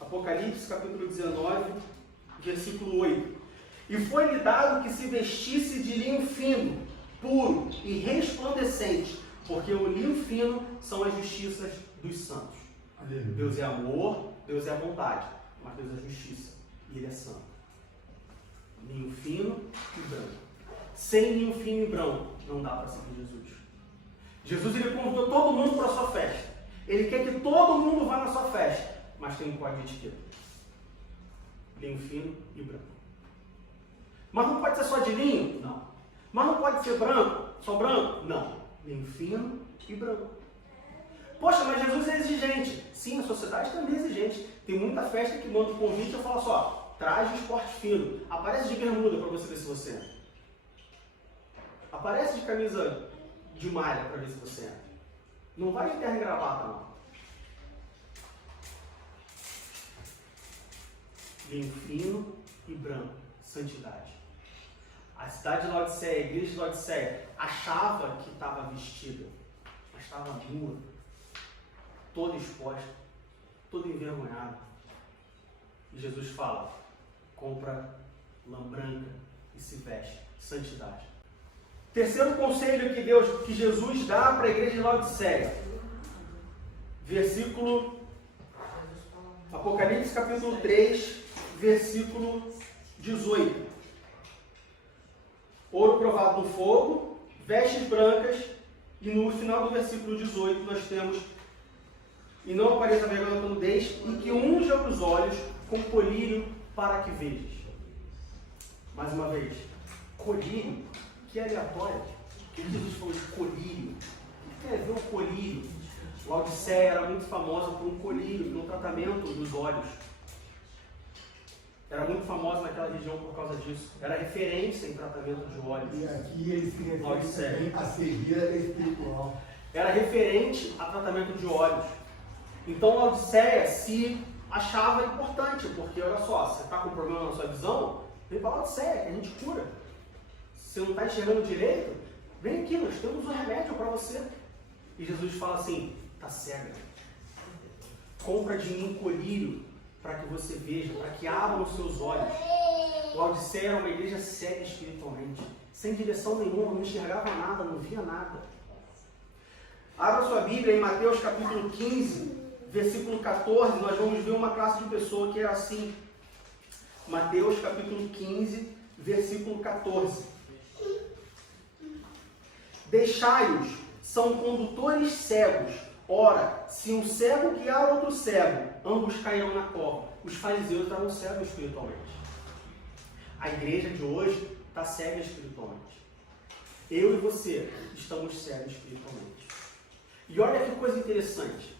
Apocalipse, capítulo 19, versículo 8. E foi-lhe dado que se vestisse de linho fino, puro e resplandecente, porque o linho fino são as justiças dos santos. Aleluia. Deus é amor, Deus é bondade, mas Deus é justiça e Ele é santo. Linho fino e branco. Sem linho fino e branco, não dá para seguir Jesus. Jesus, Ele convidou todo mundo para a sua festa. Ele quer que todo mundo vá na sua festa, mas tem um código de etiqueta. Linho fino e branco. Mas não pode ser só de linho? Não. Mas não pode ser branco? Só branco? Não. Linho fino e branco. Poxa, mas Jesus é exigente. Sim, a sociedade também é exigente. Tem muita festa que manda um convite e fala só, traje esporte fino. Aparece de bermuda para você ver se você entra. Aparece de camisa de malha para ver se você entra. Não vai de terno e gravata, não. Linho fino e branco. Santidade. A cidade de Laodiceia, a igreja de Laodiceia, achava que estava vestida, mas estava nua, toda exposta, toda envergonhada. E Jesus fala, compra lã branca, e se veste santidade. Terceiro conselho que Jesus dá para a igreja de Laodiceia. Apocalipse capítulo 3, versículo 18. Ouro provado no fogo, vestes brancas, e no final do versículo 18 nós temos: e não apareça vergonha na nudez, e que unja os olhos com colírio para que vejas. Mais uma vez, colírio, que é aleatório. Por que Jesus falou de colírio? O que tem a ver o colírio? Laodiceia era muito famosa por um colírio, por um tratamento dos olhos. Era muito famosa naquela região por causa disso. Era referência em tratamento de olhos. E aqui ele se refere também à cegueira espiritual. Era referente a tratamento de olhos. Então Laodiceia se achava importante, porque olha só, você está com um problema na sua visão, vem para Laodiceia, que a gente cura. Se você não está enxergando direito, vem aqui, nós temos um remédio para você. E Jesus fala assim: está cega. Compra de mim um colírio para que você veja, para que abram os seus olhos. Laodiceia era uma igreja cega espiritualmente, sem direção nenhuma, não enxergava nada, não via nada. Abra sua Bíblia em Mateus capítulo 15, versículo 14, nós vamos ver uma classe de pessoa que era assim. Mateus capítulo 15, versículo 14. Deixai-os, são condutores cegos. Ora, se um cego guiar outro cego, ambos cairão na cova. Os fariseus eram cegos espiritualmente. A igreja de hoje está cega espiritualmente. Eu e você estamos cegos espiritualmente. E olha que coisa interessante.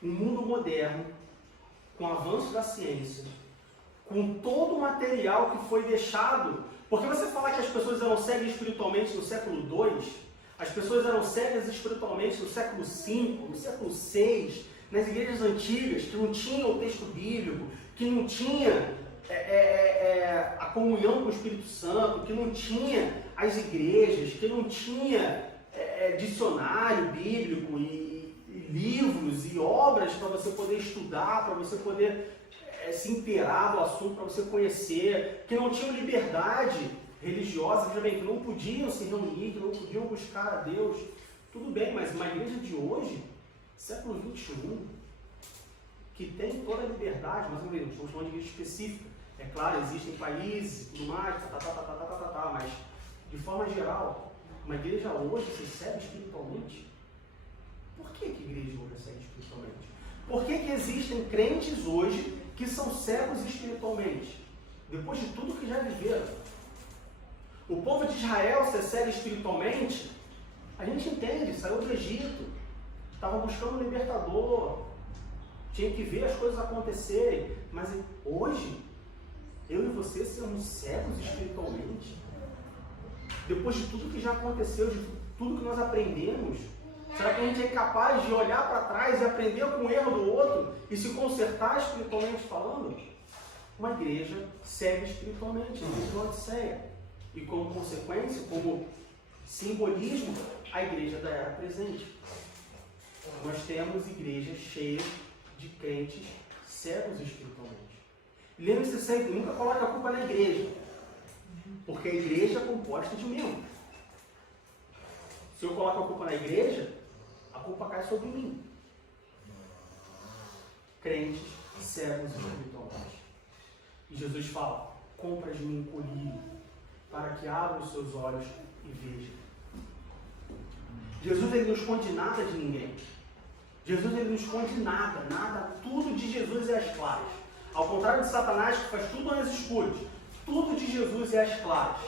Um mundo moderno, com o avanço da ciência, com todo o material que foi deixado. Porque você falar que as pessoas eram cegas espiritualmente no século II, as pessoas eram cegas espiritualmente no século V, no século VI, nas igrejas antigas, que não tinham o texto bíblico, que não tinha a comunhão com o Espírito Santo, que não tinha as igrejas, que não tinha dicionário bíblico e livros e obras para você poder estudar, para você poder se inteirar do assunto, para você conhecer, que não tinham liberdade religiosa, veja bem, que não podiam se reunir, que não podiam buscar a Deus. Tudo bem, mas uma igreja de hoje, século XXI, que tem toda a liberdade, mas não estamos falando de igreja específica. É claro, existem países e tudo mais, mas de forma geral, uma igreja hoje se cega espiritualmente. Por que a igreja hoje é cega espiritualmente? Por que existem crentes hoje que são cegos espiritualmente? Depois de tudo que já viveram. O povo de Israel ser cego espiritualmente, a gente entende, saiu do Egito, estava buscando um libertador, tinha que ver as coisas acontecerem, mas hoje, eu e você somos cegos espiritualmente. Depois de tudo que já aconteceu, de tudo que nós aprendemos, será que a gente é capaz de olhar para trás e aprender com o erro do outro e se consertar espiritualmente falando? Uma igreja cega espiritualmente, a igreja de Laodiceia. E como consequência, como simbolismo, a igreja da era presente. Nós temos igrejas cheias de crentes cegos espiritualmente. Lembre-se sempre, nunca coloque a culpa na igreja, porque a igreja é composta de membros. Se eu coloco a culpa na igreja, a culpa cai sobre mim. Crentes cegos espiritualmente. E Jesus fala: compra de mim um colírio, para que abra os seus olhos e veja. Jesus ele não esconde nada de ninguém. Jesus ele não esconde nada, tudo de Jesus é às claras. Ao contrário de Satanás, que faz tudo nas escuras, tudo de Jesus é às claras.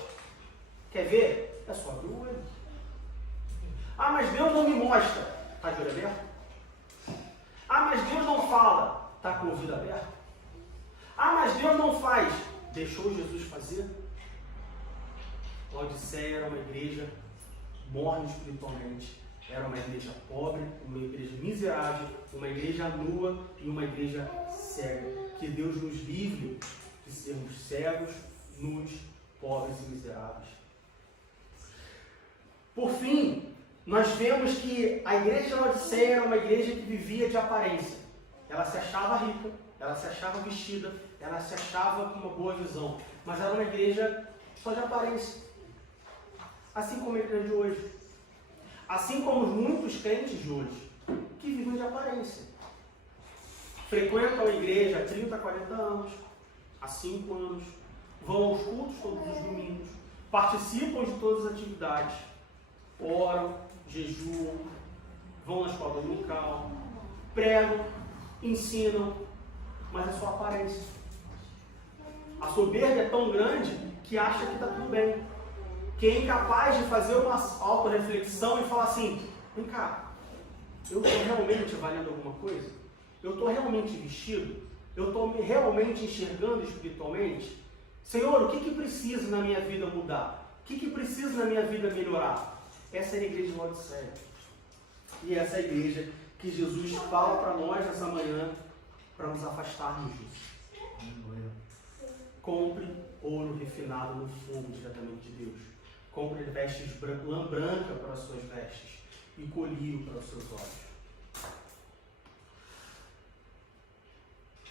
Quer ver? É só abrir o olho. Ah, mas Deus não me mostra. Está de olho aberto? Ah, mas Deus não fala. Está com o ouvido aberto? Ah, mas Deus não faz. Deixou Jesus fazer? Laodiceia era uma igreja morna espiritualmente, era uma igreja pobre, uma igreja miserável, uma igreja nua e uma igreja cega. Que Deus nos livre de sermos cegos, nus, pobres e miseráveis. Por fim, nós vemos que a igreja de Laodiceia era uma igreja que vivia de aparência. Ela se achava rica, ela se achava vestida, ela se achava com uma boa visão, mas era uma igreja só de aparência. Assim como a igreja de hoje. Assim como muitos crentes de hoje, que vivem de aparência. Frequentam a igreja há 30, 40 anos, há 5 anos, vão aos cultos todos os domingos, participam de todas as atividades, oram, jejuam, vão na escola dominical, pregam, ensinam, mas é só aparência. A soberba é tão grande que acha que está tudo bem. Que é incapaz de fazer uma autorreflexão e falar assim, vem cá, eu estou realmente valendo alguma coisa? Eu estou realmente vestido? Eu estou realmente enxergando espiritualmente? Senhor, o que precisa na minha vida mudar? O que precisa na minha vida melhorar? Essa é a igreja de Laodiceia. E essa é a igreja que Jesus fala para nós nessa manhã, para nos afastarmos disso. Compre ouro refinado no fogo diretamente de Deus. Compre vestes lã branca para as suas vestes e colírio para os seus olhos.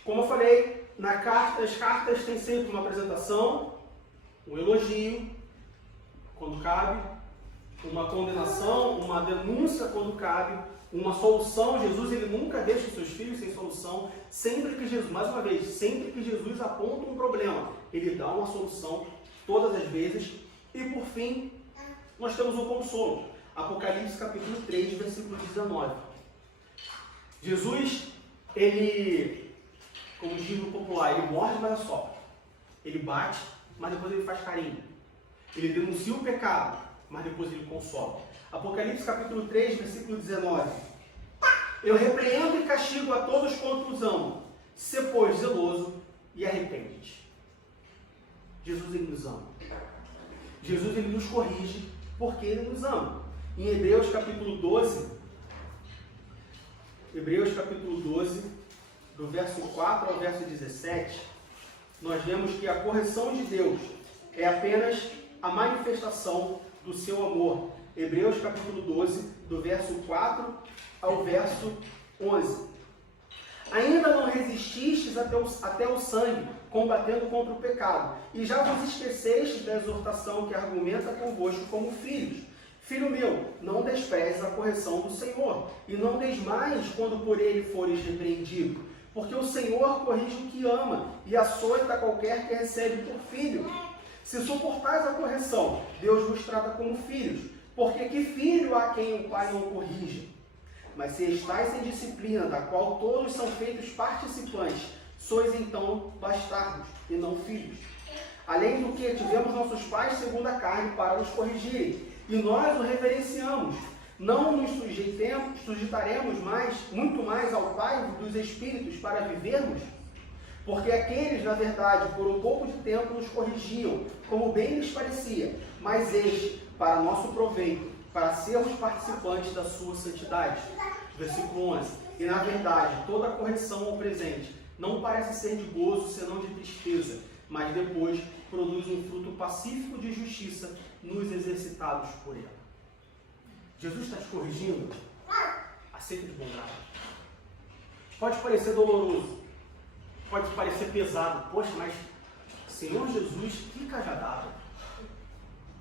Como eu falei, as cartas têm sempre uma apresentação, um elogio, quando cabe, uma condenação, uma denúncia quando cabe, uma solução. Jesus, ele nunca deixa os seus filhos sem solução. Sempre que Jesus, mais uma vez, sempre que Jesus aponta um problema, ele dá uma solução todas as vezes. E por fim, nós temos o consolo. Apocalipse capítulo 3, versículo 19. Jesus, ele, como diz no popular, ele morde, mas assopra. Ele bate, mas depois ele faz carinho. Ele denuncia o pecado, mas depois ele consola. Apocalipse capítulo 3, versículo 19. Eu repreendo e castigo a todos quanto os amo. Sê, pois, zeloso e arrepende-te. Jesus, ele nos ama. Jesus, ele nos corrige porque ele nos ama. Em Hebreus capítulo 12, do verso 4 ao verso 17, nós vemos que a correção de Deus é apenas a manifestação do seu amor. Hebreus capítulo 12, do verso 4 ao verso 11. Ainda não resististes até o sangue, combatendo contra o pecado, e já vos esquecestes da exortação que argumenta convosco como filhos. Filho meu, não desprezes a correção do Senhor, e não desmaies quando por ele fores repreendido, porque o Senhor corrige o que ama, e açoita qualquer que recebe por filho. Se suportais a correção, Deus vos trata como filhos, porque que filho há quem o pai não corrija? Mas se estáis sem disciplina, da qual todos são feitos participantes, sois então bastardos e não filhos. Além do que, tivemos nossos pais segundo a carne para nos corrigirem, e nós o reverenciamos. Não nos sujeitaremos muito mais ao Pai dos Espíritos para vivermos? Porque aqueles, na verdade, por um pouco de tempo nos corrigiam, como bem lhes parecia, mas este, para nosso proveito, para sermos participantes da sua santidade. Versículo 11. E na verdade, toda correção ao presente não parece ser de gozo, senão de tristeza, mas depois produz um fruto pacífico de justiça nos exercitados por ela. Jesus está te corrigindo? Aceita de bom grado. Pode parecer doloroso, pode parecer pesado. Poxa, mas Senhor Jesus, que cajadada.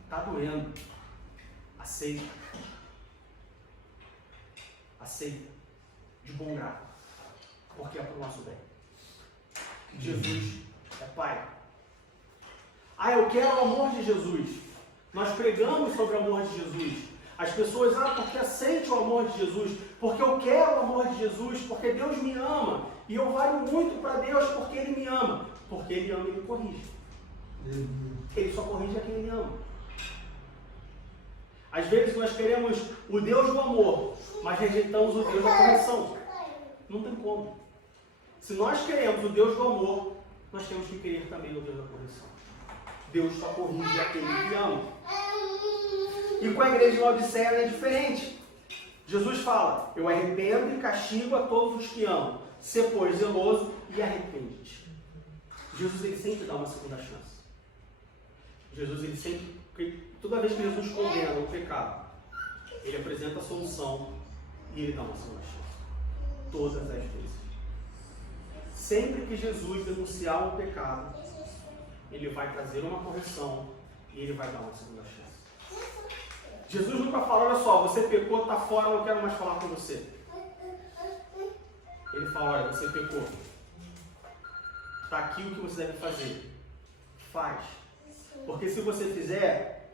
Está doendo. Aceita. Aceita. De bom grado. Porque é para o nosso bem. Jesus é Pai. Eu quero o amor de Jesus. Nós pregamos sobre o amor de Jesus. As pessoas, porque aceite o amor de Jesus, porque eu quero o amor de Jesus, porque Deus me ama, e eu valho muito para Deus porque Ele me ama. Porque Ele ama e Ele corrige. Ele só corrige a quem Ele ama. Às vezes nós queremos o Deus do amor, mas rejeitamos o Deus da correção. Não tem como. Se nós queremos o Deus do amor, nós temos que querer também o Deus da correção. Deus só corrige aquele que ama. E com a igreja de Laodiceia é diferente. Jesus fala, eu arrependo e castigo a todos os que amam. Sê, pois, zeloso e arrepende-te. Jesus, ele sempre dá uma segunda chance. Jesus, ele sempre, toda vez que Jesus condena o pecado, ele apresenta a solução e ele dá uma segunda chance. Todas as vezes. Sempre que Jesus denunciar um pecado, ele vai trazer uma correção E Ele vai dar uma segunda chance. Jesus nunca falou, olha só, você pecou, está fora, eu não quero mais falar com você. Ele fala, olha, você pecou. Está aqui o que você deve fazer. Faz. Porque se você fizer,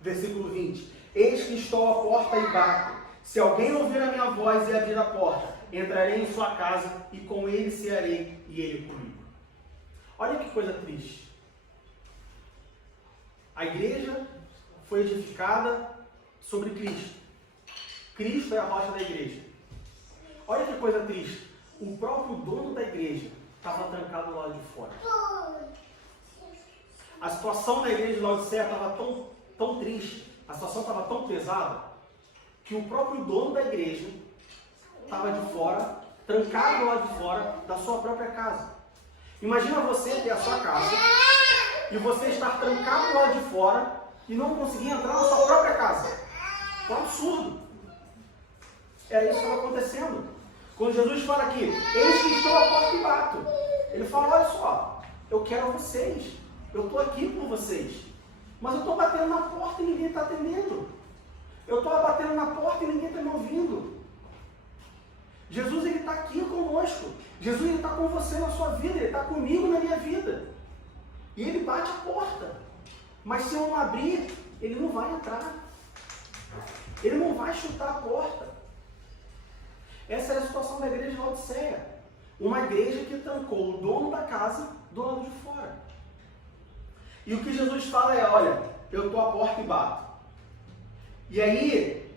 versículo 20, eis que estou à porta e bato. Se alguém ouvir a minha voz e abrir a porta, entrarei em sua casa e com ele cearei e ele comigo. Olha que coisa triste. A igreja foi edificada sobre Cristo. Cristo é a rocha da igreja. Olha que coisa triste. O próprio dono da igreja estava trancado do lado de fora. A situação da igreja de Laodiceia estava tão triste, a situação estava tão pesada, que o próprio dono da igreja estava de fora, trancado do lado de fora da sua própria casa. Imagina você ter a sua casa e você estar trancado do lado de fora e não conseguir entrar na sua própria casa. É um absurdo. Era isso que estava acontecendo. Quando Jesus fala aqui, eis que estou à porta e bato. Ele fala, olha só, eu quero vocês. Eu estou aqui por vocês. Mas eu estou batendo na porta e ninguém está atendendo. Eu estou batendo na porta e ninguém está me ouvindo. Jesus, Ele está aqui conosco. Jesus, Ele está com você na sua vida. Ele está comigo na minha vida. E Ele bate a porta. Mas se eu não abrir, Ele não vai entrar. Ele não vai chutar a porta. Essa é a situação da igreja de Laodiceia. Uma igreja que trancou o dono da casa do lado de fora. E o que Jesus fala é, olha, eu estou à porta e bato. E aí,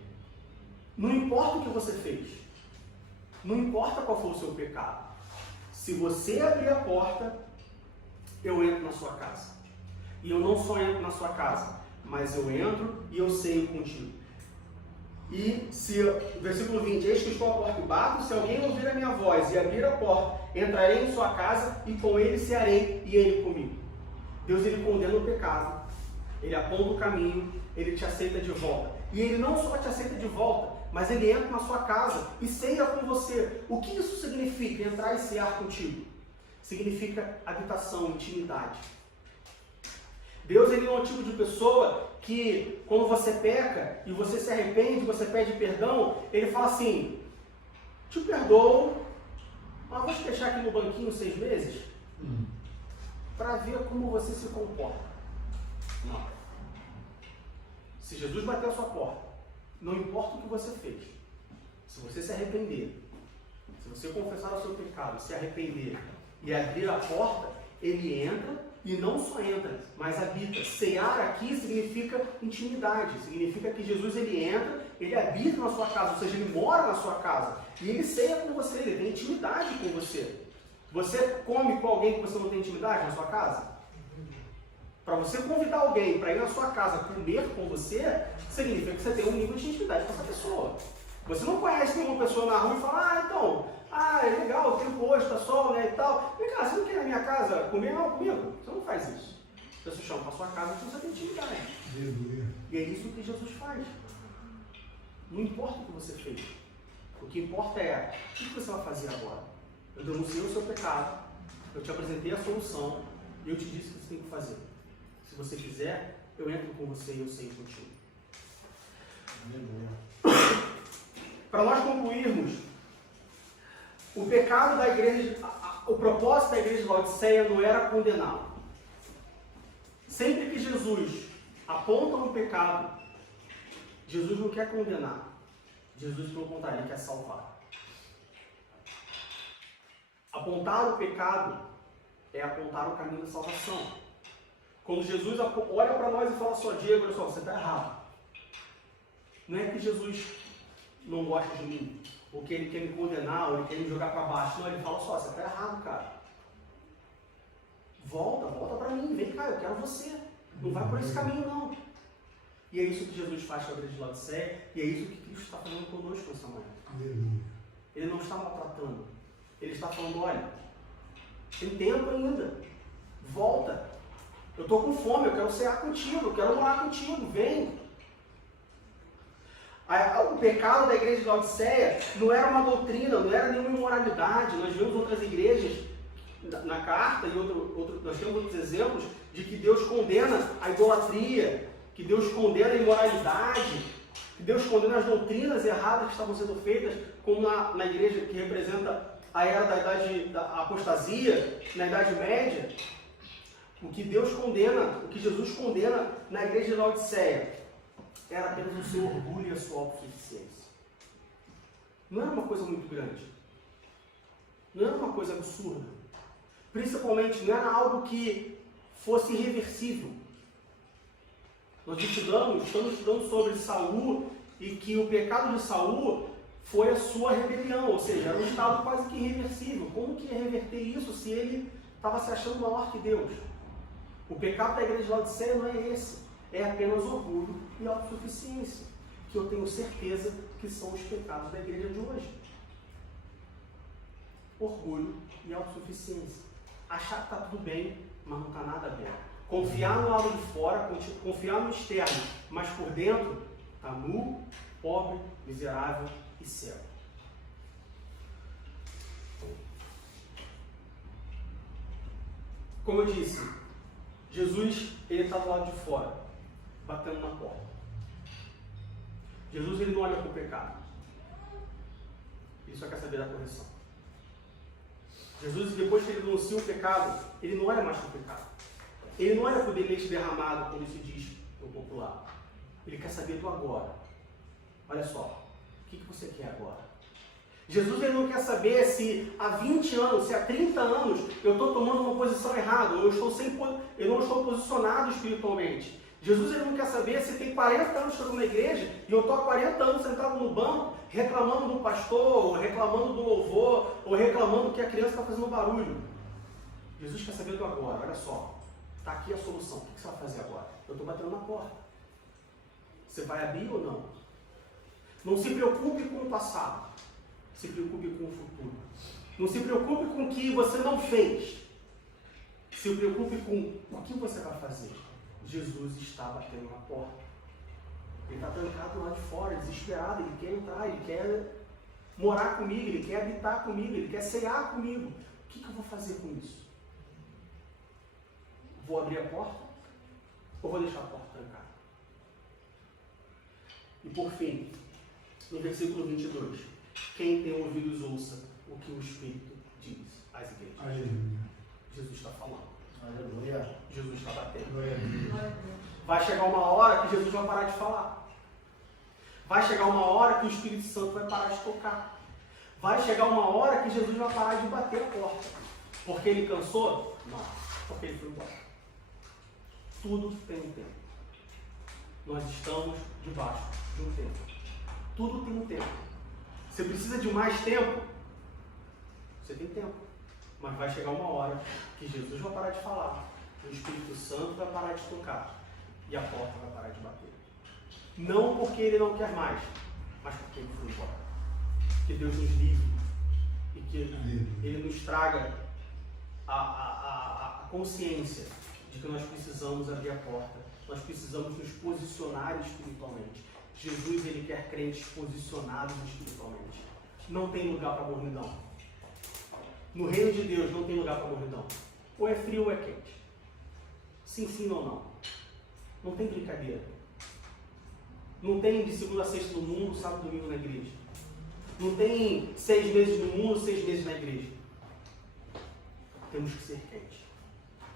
não importa o que você fez. Não importa qual for o seu pecado. Se você abrir a porta, eu entro na sua casa. E eu não só entro na sua casa, mas eu entro e eu ceio contigo. E se, versículo 20, eis que estou à porta e bato, se alguém ouvir a minha voz e abrir a porta, entrarei em sua casa e com ele cearei e ele comigo. Deus, Ele condena o pecado, Ele aponta o caminho, Ele te aceita de volta. E Ele não só te aceita de volta, mas Ele entra na sua casa e ceia com você. O que isso significa, entrar e cear contigo? Significa habitação, intimidade. Deus, Ele não é o tipo de pessoa que, quando você peca e você se arrepende, você pede perdão, Ele fala assim, te perdoo, mas vou te deixar aqui no banquinho 6 meses para ver como você se comporta. Não. Se Jesus bater a sua porta, não importa o que você fez, se você se arrepender, se você confessar o seu pecado, se arrepender e abrir a porta, Ele entra. E não só entra, mas habita. Cear aqui significa intimidade. Significa que Jesus, Ele entra, Ele habita na sua casa, ou seja, Ele mora na sua casa. E Ele ceia com você, Ele tem intimidade com você. Você come com alguém que você não tem intimidade na sua casa? Para você convidar alguém para ir na sua casa comer com você, significa que você tem um nível de intimidade com essa pessoa. Você não conhece nenhuma pessoa na rua e fala, é legal, tem posto, tá sol, né, e tal. Vem cá, você não quer ir na minha casa comer? Não, comigo. Você não faz isso. Você chama para sua casa e você tem intimidade. E é isso que Jesus faz. Não importa o que você fez. O que importa é, o que você vai fazer agora? Eu denunciei o seu pecado, eu te apresentei a solução e eu te disse o que você tem que fazer. Se você fizer, eu entro com você e eu sei contigo. Para nós concluirmos, o pecado da igreja, o propósito da igreja de Laodiceia não era condená-lo. Sempre que Jesus aponta um pecado, Jesus não quer condenar. Jesus, pelo contrário, Ele quer salvar. Apontar o pecado é apontar o caminho da salvação. Quando Jesus olha para nós e fala só, Diego, olha só, você está errado. Não é que Jesus não gosta de mim, ou que Ele quer me condenar, ou Ele quer me jogar para baixo. Não, Ele fala só, você está errado, cara. Volta para mim, vem cá, eu quero você. Não vai por esse caminho, não. E é isso que Jesus faz com a igreja de Laodiceia, e é isso que Cristo está fazendo conosco nessa manhã. Ele não está maltratando. Ele está falando, olha, tem tempo ainda. Volta. Eu estou com fome, eu quero cear contigo, eu quero morar contigo, vem. O pecado da igreja de Laodiceia não era uma doutrina, não era nenhuma imoralidade. Nós vemos outras igrejas na carta, e nós temos outros exemplos, de que Deus condena a idolatria, que Deus condena a imoralidade, que Deus condena as doutrinas erradas que estavam sendo feitas, como na igreja que representa a era da apostasia, na Idade Média. O que Deus condena, o que Jesus condena na igreja de Laodiceia, era apenas o seu orgulho e a sua autossuficiência. Não era uma coisa muito grande. Não era uma coisa absurda. Principalmente, não era algo que fosse irreversível. Nós estamos estudando sobre Saul e que o pecado de Saul foi a sua rebelião, ou seja, era um estado quase que irreversível. Como que ia reverter isso se ele estava se achando maior que Deus? O pecado da igreja de Laodiceia não é esse. É apenas orgulho e autossuficiência, que eu tenho certeza que são os pecados da igreja de hoje. Orgulho e autossuficiência. Achar que está tudo bem, mas não está nada bem. Confiar no lado de fora, confiar no externo, mas por dentro está nu, pobre, miserável e cego. Como eu disse, Jesus ele está do lado de fora, batendo na porta. Jesus ele não olha para o pecado. Ele só quer saber da correção. Jesus, depois que ele denuncia o pecado, ele não olha mais para o pecado. Ele não olha para o leite derramado, como se diz no popular. Ele quer saber do agora. Olha só, o que você quer agora? Jesus ele não quer saber se há 20 anos, se há 30 anos eu estou tomando uma posição errada, ou eu não estou posicionado espiritualmente. Jesus ele não quer saber se tem 40 anos que eu estou na igreja e eu estou há 40 anos sentado no banco, reclamando do pastor, ou reclamando do louvor, ou reclamando que a criança está fazendo barulho. Jesus quer saber do agora. Olha só, está aqui a solução. O que você vai fazer agora? Eu estou batendo na porta. Você vai abrir ou não? Não se preocupe com o passado. Se preocupe com o futuro. Não se preocupe com o que você não fez. Se preocupe com o que você vai fazer. Jesus está batendo na porta. Ele está trancado lá de fora, desesperado. Ele quer entrar, ele quer morar comigo, ele quer habitar comigo, ele quer cear comigo. O que eu vou fazer com isso? Vou abrir a porta ou vou deixar a porta trancada? E por fim, no versículo 22, quem tem ouvidos ouça o que o Espírito diz às igrejas. Aleluia. Jesus está falando. Aleluia. Jesus está batendo. Glória a Deus. Vai chegar uma hora que Jesus vai parar de falar. Vai chegar uma hora que o Espírito Santo vai parar de tocar. Vai chegar uma hora que Jesus vai parar de bater a porta. Porque ele cansou? Não. Porque ele foi embora. Tudo tem um tempo. Nós estamos debaixo de um tempo. Tudo tem um tempo. Você precisa de mais tempo? Você tem tempo. Mas vai chegar uma hora que Jesus vai parar de falar. O Espírito Santo vai parar de tocar. E a porta vai parar de bater. Não porque ele não quer mais, mas porque ele foi embora. Que Deus nos livre e que ele nos traga a consciência de que nós precisamos abrir a porta. Nós precisamos nos posicionar espiritualmente. Jesus ele quer crentes posicionados espiritualmente. Não tem lugar para mornidão. No reino de Deus não tem lugar para mornidão. Ou é frio ou é quente. Sim ou não. Não tem brincadeira. Não tem de segunda a sexta no mundo, sábado e domingo na igreja. Não tem 6 meses no mundo, 6 meses na igreja. Temos que ser quentes.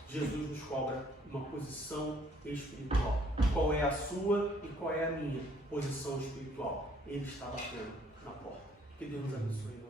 Jesus nos cobra uma posição espiritual. Qual é a sua e qual é a minha posição espiritual? Ele está batendo na porta. Que Deus nos abençoe.